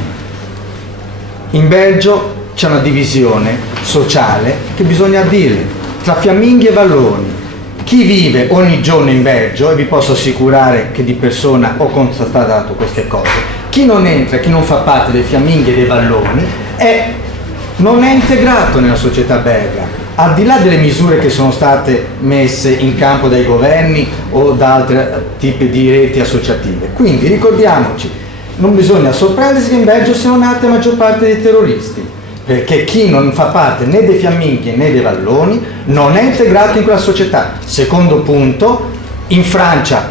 in Belgio c'è una divisione sociale che bisogna dire tra fiamminghi e valloni. Chi vive ogni giorno in Belgio, e vi posso assicurare che di persona ho constatato queste cose, chi non entra, chi non fa parte dei fiamminghi e dei valloni non è integrato nella società belga, al di là delle misure che sono state messe in campo dai governi o da altri tipi di reti associative. Quindi ricordiamoci, non bisogna sorprendersi che in Belgio siano nate la maggior parte dei terroristi, perché chi non fa parte né dei fiamminghi né dei valloni non è integrato in quella società. Secondo punto, in Francia,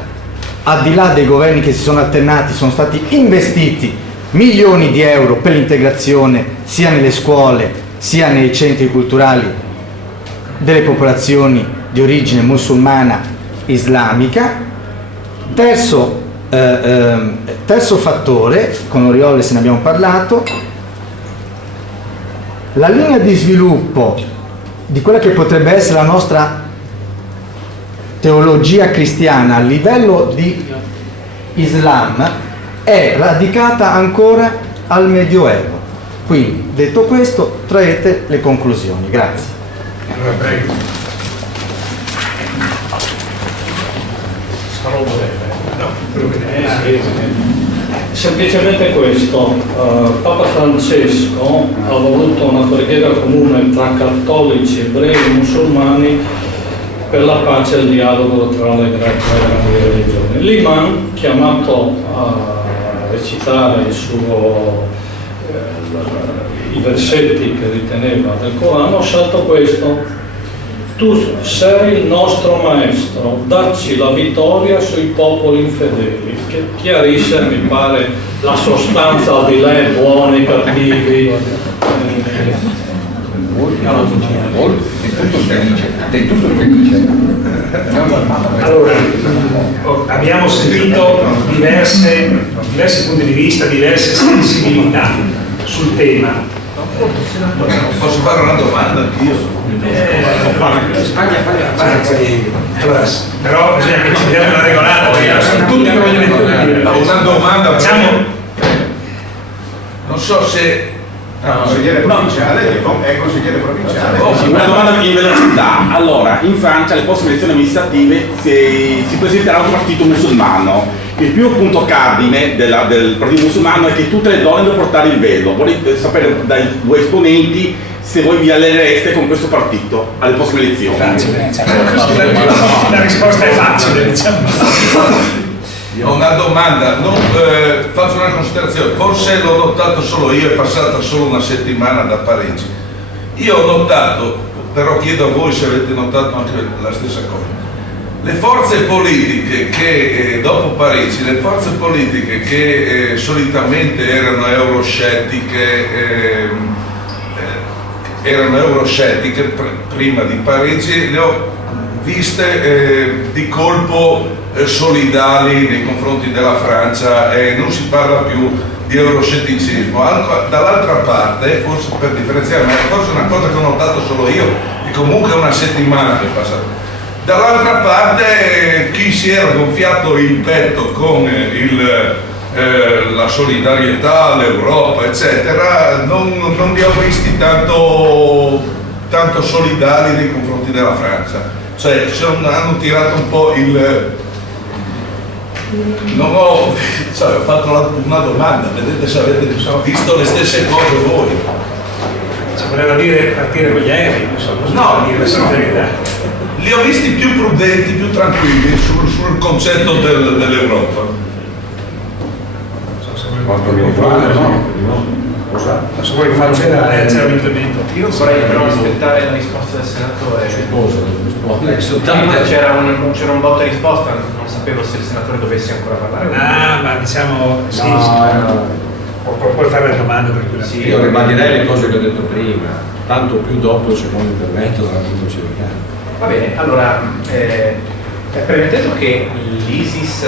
al di là dei governi che si sono alternati, sono stati investiti milioni di euro per l'integrazione sia nelle scuole sia nei centri culturali delle popolazioni di origine musulmana islamica. Terzo fattore, con Oriole se ne abbiamo parlato, la linea di sviluppo di quella che potrebbe essere la nostra teologia cristiana a livello di Islam è radicata ancora al Medioevo. Quindi, detto questo, traete le conclusioni. Grazie. Prego. Semplicemente questo, Papa Francesco ha voluto una preghiera comune tra cattolici, ebrei e musulmani per la pace e il dialogo tra le grandi religioni. L'imam, chiamato a recitare i versetti che riteneva del Corano, ha scelto questo: tu sei il nostro maestro, dacci la vittoria sui popoli infedeli, che chiarisce, mi pare, la sostanza al di là, buoni, cattivi. Allora, abbiamo sentito diversi punti di vista, diverse sensibilità sul tema. Posso fare una domanda anch'io? Allora, però bisogna che ci diamo una regolata, perché sono tutti che vogliono dire. Una domanda, facciamo. Non so se consigliere provinciale, è consigliere provinciale. Una domanda in velocità. Allora, in Francia alle prossime elezioni amministrative si presenterà un partito musulmano. Il primo punto cardine del partito musulmano è che tutte le donne devono portare il velo. Vorrei sapere dai due esponenti se voi vi allereste con questo partito alle prossime elezioni. La risposta è facile, diciamo. Una domanda, faccio una considerazione, forse l'ho notato solo io, è passata solo una settimana da Parigi. Io ho notato, però chiedo a voi se avete notato anche la stessa cosa. Le forze politiche che, dopo Parigi, le forze politiche che solitamente erano euroscettiche prima di Parigi, le ho viste di colpo solidali nei confronti della Francia e non si parla più di euroscetticismo. Dall'altra parte, forse per differenziare, ma forse è una cosa che ho notato solo io, e comunque è una settimana che è passata. Dall'altra parte chi si era gonfiato il petto con la solidarietà, l'Europa, eccetera, non li ho visti tanto solidali nei confronti della Francia. Cioè hanno tirato un po' il... Non ho, cioè, ho fatto una domanda, vedete se avete visto le stesse cose voi. Voleva dire partire con gli aerei, insomma, no, dire la solidarietà. Li ho visti più prudenti, più tranquilli sul concetto dell'Europa. Quanto mi riguarda, no? Se vuoi faccio c'è un intervento. Io vorrei però aspettare la risposta del senatore. C'era un botto e risposta, non sapevo se il senatore dovesse ancora parlare. Ma diciamo sì, puoi fare la domanda per quella. Sì, io ribadirei le cose che ho detto prima, tanto più dopo il secondo intervento della Civica. Va bene, allora premettendo che l'ISIS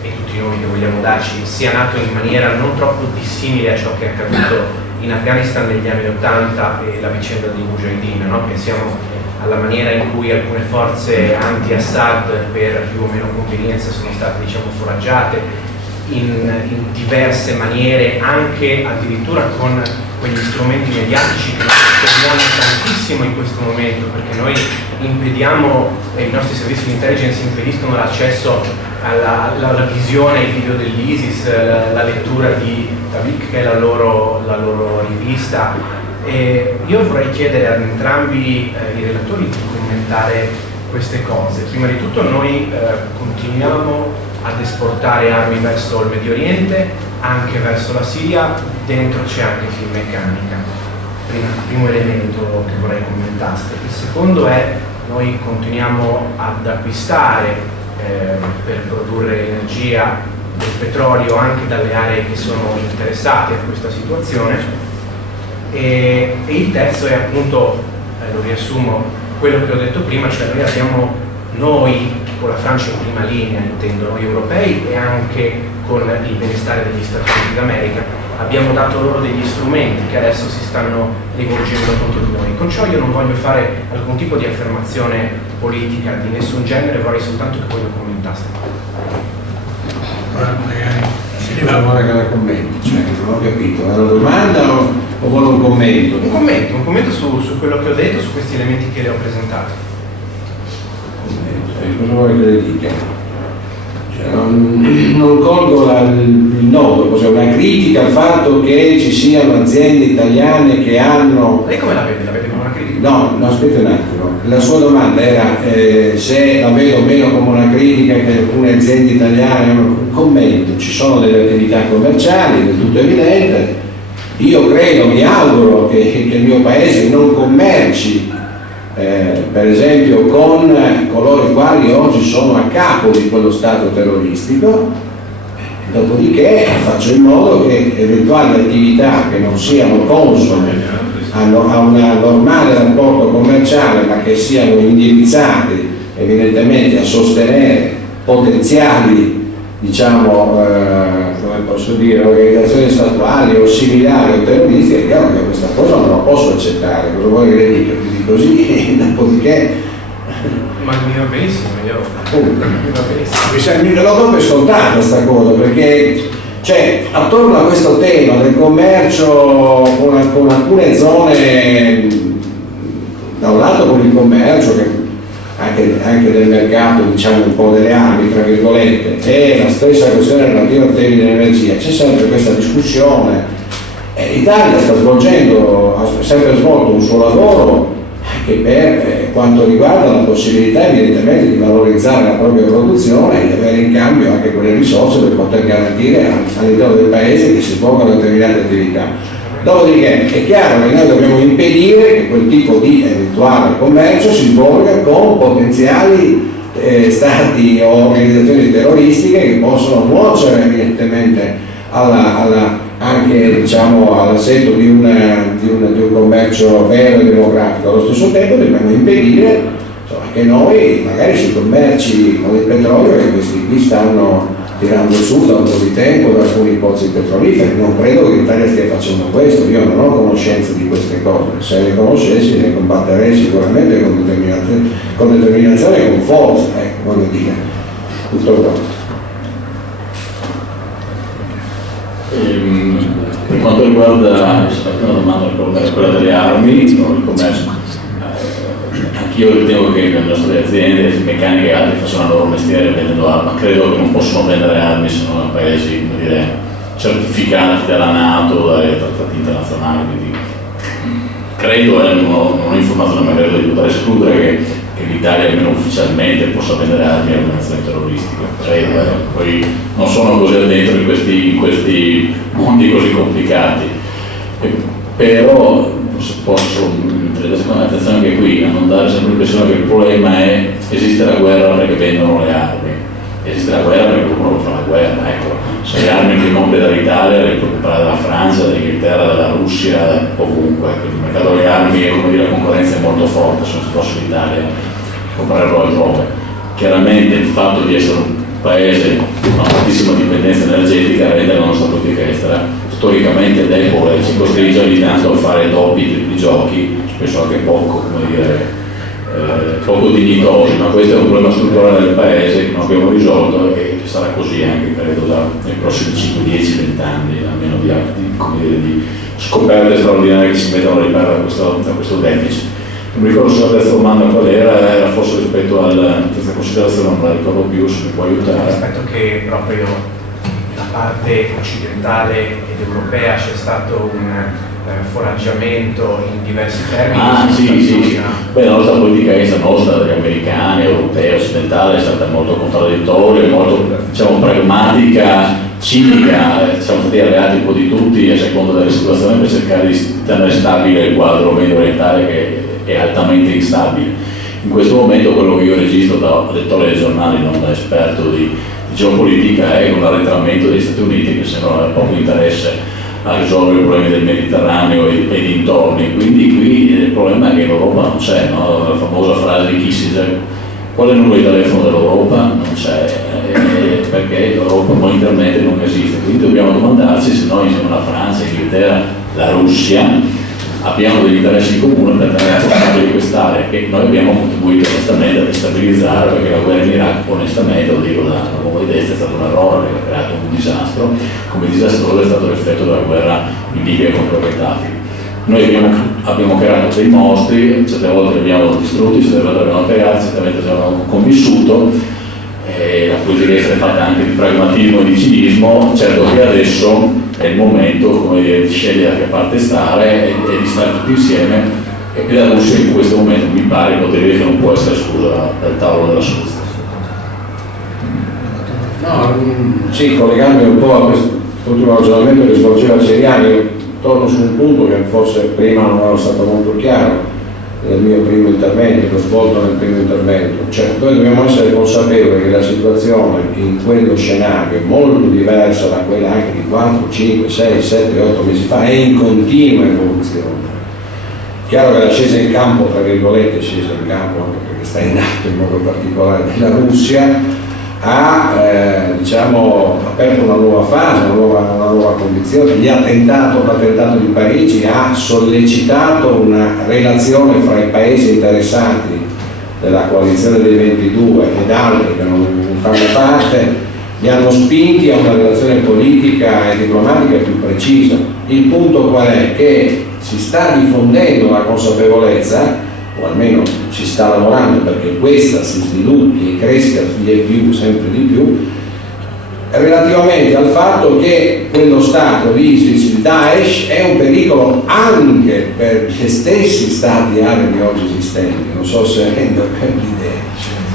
e tutti noi che vogliamo darci sia nato in maniera non troppo dissimile a ciò che è accaduto in Afghanistan negli anni 80 e la vicenda di Mujahideen, no? Pensiamo alla maniera in cui alcune forze anti-Assad per più o meno convenienza sono state, diciamo, foraggiate in diverse maniere, anche addirittura con quegli strumenti mediatici che noi spendiamo tantissimo in questo momento, perché noi impediamo, i nostri servizi di intelligence impediscono l'accesso alla visione, ai video dell'ISIS, la lettura di Tariq, che è la loro rivista. E io vorrei chiedere ad entrambi i relatori di commentare queste cose. Prima di tutto noi continuiamo ad esportare armi verso il Medio Oriente, anche verso la Siria, dentro c'è anche Finmeccanica. Primo elemento che vorrei commentaste. Il secondo è noi continuiamo ad acquistare per produrre energia del petrolio anche dalle aree che sono interessate a questa situazione. E il terzo è appunto, lo riassumo, quello che ho detto prima, cioè noi abbiamo, con la Francia in prima linea, intendo noi europei, e anche con il benestare degli Stati Uniti d'America, abbiamo dato loro degli strumenti che adesso si stanno rivolgendo contro di noi. Con ciò io non voglio fare alcun tipo di affermazione politica di nessun genere, vorrei soltanto che voi lo commentaste. Vuole che la commenti, cioè non ho capito, è una domanda o vuole un commento? Un commento su quello che ho detto, su questi elementi che le ho presentato. Cosa vuole che le dica? Cioè, non colgo il nodo, cos'è una critica al fatto che ci siano aziende italiane che hanno... Lei come la vede? La vede come una critica? No, aspetta un attimo. La sua domanda era se la vedo meno come una critica che alcune aziende italiane hanno un commento. Ci sono delle attività commerciali, del tutto evidente. Io credo, mi auguro che il mio paese non commerci per esempio con coloro i quali oggi sono a capo di quello Stato terroristico, dopodiché faccio in modo che eventuali attività che non siano consone a un normale rapporto commerciale, ma che siano indirizzate evidentemente a sostenere potenziali, diciamo, come posso dire, organizzazioni statuali o similari o terroristiche, è chiaro che questa cosa non la posso accettare. Cosa vuoi che le dica? Quindi così, dopodiché... Ma mi va benissimo, mi lo do per scontato questa cosa, perché cioè, attorno a questo tema del commercio con alcune zone, da un lato con il commercio che anche del mercato, diciamo un po' delle armi, tra virgolette, e la stessa questione relativa al tema dell'energia, c'è sempre questa discussione. L'Italia ha sempre svolto un suo lavoro anche per quanto riguarda la possibilità evidentemente di valorizzare la propria produzione e di avere in cambio anche quelle risorse per poter garantire all'interno del paese che si svolgano determinate attività. Dopodiché è chiaro che noi dobbiamo impedire che quel tipo di eventuale commercio si svolga con potenziali stati o organizzazioni terroristiche che possono nuocere evidentemente anche diciamo, all'assetto di un commercio vero e democratico. Allo stesso tempo dobbiamo impedire che noi magari sui commerci con il petrolio, che questi qui stanno tirando su da un po' di tempo da alcuni pozzi petroliferi, non credo che l'Italia stia facendo questo, io non ho conoscenza di queste cose, se le conoscessi le combatterei sicuramente con determinazione e con forza, voglio dire, tutto qua. Per quanto riguarda una domanda quella delle armi, il commercio, anch'io ritengo che le nostre aziende meccaniche e altri facciano il loro mestiere vendendo armi, ma credo che non possono vendere armi se non a paesi, come dire, certificati dalla NATO, dai trattati internazionali, quindi credo, non ho informazione, ma credo di poter escludere che l'Italia almeno ufficialmente possa vendere armi a organizzazioni terroristiche, credo, poi non sono così addentro in questi mondi così complicati, però se posso secondo attenzione anche qui a non dare sempre l'impressione che il problema è esiste la guerra perché vendono le armi, esiste la guerra perché qualcuno fa la guerra, ecco, se le armi che compri dall'Italia le puoi comprare dalla Francia, dall'Inghilterra, dalla Russia, ovunque, quindi il mercato delle armi è, come dire, la concorrenza è molto forte, se non si fosse l'Italia comprarlo altrove. Chiaramente il fatto di essere un paese con una fortissima dipendenza energetica rende la nostra politica estera storicamente debole, ci costringe ogni tanto a fare doppi, tripli giochi, spesso anche poco, come dire, poco dignitosi, ma questo è un problema strutturale del paese che non abbiamo risolto e sarà così anche credo nei prossimi 5, 10, 20 anni, almeno di scoperte straordinarie che si mettono a riparo da questo deficit. Non mi ricordo se la terza domanda qual era forse rispetto questa considerazione, non la ricordo più, se mi può aiutare. Rispetto che proprio da parte occidentale ed europea c'è stato un foraggiamento in diversi termini. Sì. Beh, la nostra politica estera, nostra, degli americani, europea, occidentale, è stata molto contraddittoria, molto, diciamo, pragmatica, cinica, siamo stati alleati un po' di tutti a seconda delle situazioni per cercare di tenere stabile il quadro medio orientale che è altamente instabile. In questo momento quello che io registro da lettore dei giornali, non da esperto di geopolitica, è un arretramento degli Stati Uniti che sembra avere poco interesse a risolvere i problemi del Mediterraneo e dintorni. Quindi qui il problema è che l'Europa non c'è, no? La famosa frase di Kissinger, qual è il numero di telefono dell'Europa? Non c'è, perché l'Europa momentalmente non esiste. Quindi dobbiamo domandarci se noi insieme alla Francia, l'Inghilterra, la Russia abbiamo degli interessi in comune per tenere controllo di quest'area che noi abbiamo contribuito onestamente a destabilizzare, perché la guerra in Iraq, onestamente, lo dico da uomo di destra, è stato un errore perché ha creato un disastro, come disastroso è stato l'effetto della guerra in Libia contro Gheddafi. Noi abbiamo creato dei mostri, certe volte li abbiamo distrutti, certe volte li abbiamo creati, certamente abbiamo convissuto. La politica estera è fatta anche di pragmatismo e di cinismo, certo che adesso è il momento, come dire, di scegliere da che parte stare e di stare tutti insieme, e la Russia in questo momento mi pare poter dire che non può essere esclusa dal tavolo della soluzione. No, sì, collegandomi un po' a questo ultimo ragionamento che svolgeva Ceriani, torno su un punto che forse prima non era stato molto chiaro nel mio primo intervento, che ho svolto nel primo intervento. Cioè, noi dobbiamo essere consapevoli che la situazione in quello scenario è molto diversa da quella anche di 4, 5, 6, 7, 8 mesi fa, è in continua evoluzione. Chiaro che la scesa in campo, tra virgolette, scesa in campo anche perché sta in atto in modo particolare della Russia, ha diciamo, aperto una nuova fase, una nuova condizione. L'attentato di Parigi ha sollecitato una relazione fra i paesi interessati della coalizione dei 22 ed altri che non fanno parte, li hanno spinti a una relazione politica e diplomatica più precisa. Il punto qual è? Che si sta diffondendo la consapevolezza, o almeno ci sta lavorando perché questa si sviluppi e cresca sempre di più, relativamente al fatto che quello Stato, l'ISIS, il Daesh, è un pericolo anche per gli stessi Stati arabi oggi esistenti. Non so se rendo l'idea.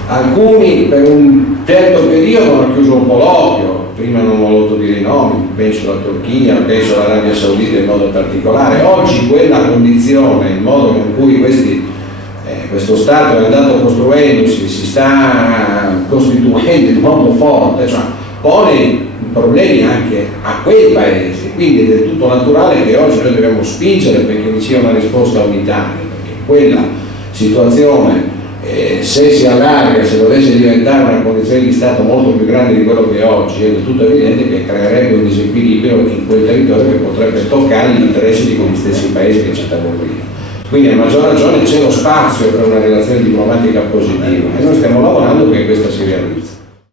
Alcuni per un certo periodo hanno chiuso un po' l'occhio, prima non ho voluto dire i nomi, penso alla Turchia, penso all'Arabia Saudita in modo particolare. Oggi quella condizione, il modo in cui questo Stato è andato costruendosi, si sta costituendo in modo forte, cioè, pone problemi anche a quei paesi, quindi è del tutto naturale che oggi noi dobbiamo spingere perché vi sia una risposta unitaria, perché quella situazione Se si allarga, se dovesse diventare una condizione di Stato molto più grande di quello che è oggi, è del tutto evidente che creerebbe un disequilibrio in quel territorio che potrebbe toccare gli interessi di quegli stessi paesi che citavo prima. Quindi a maggior ragione c'è lo spazio per una relazione diplomatica positiva e noi stiamo lavorando perché questa si realizzi.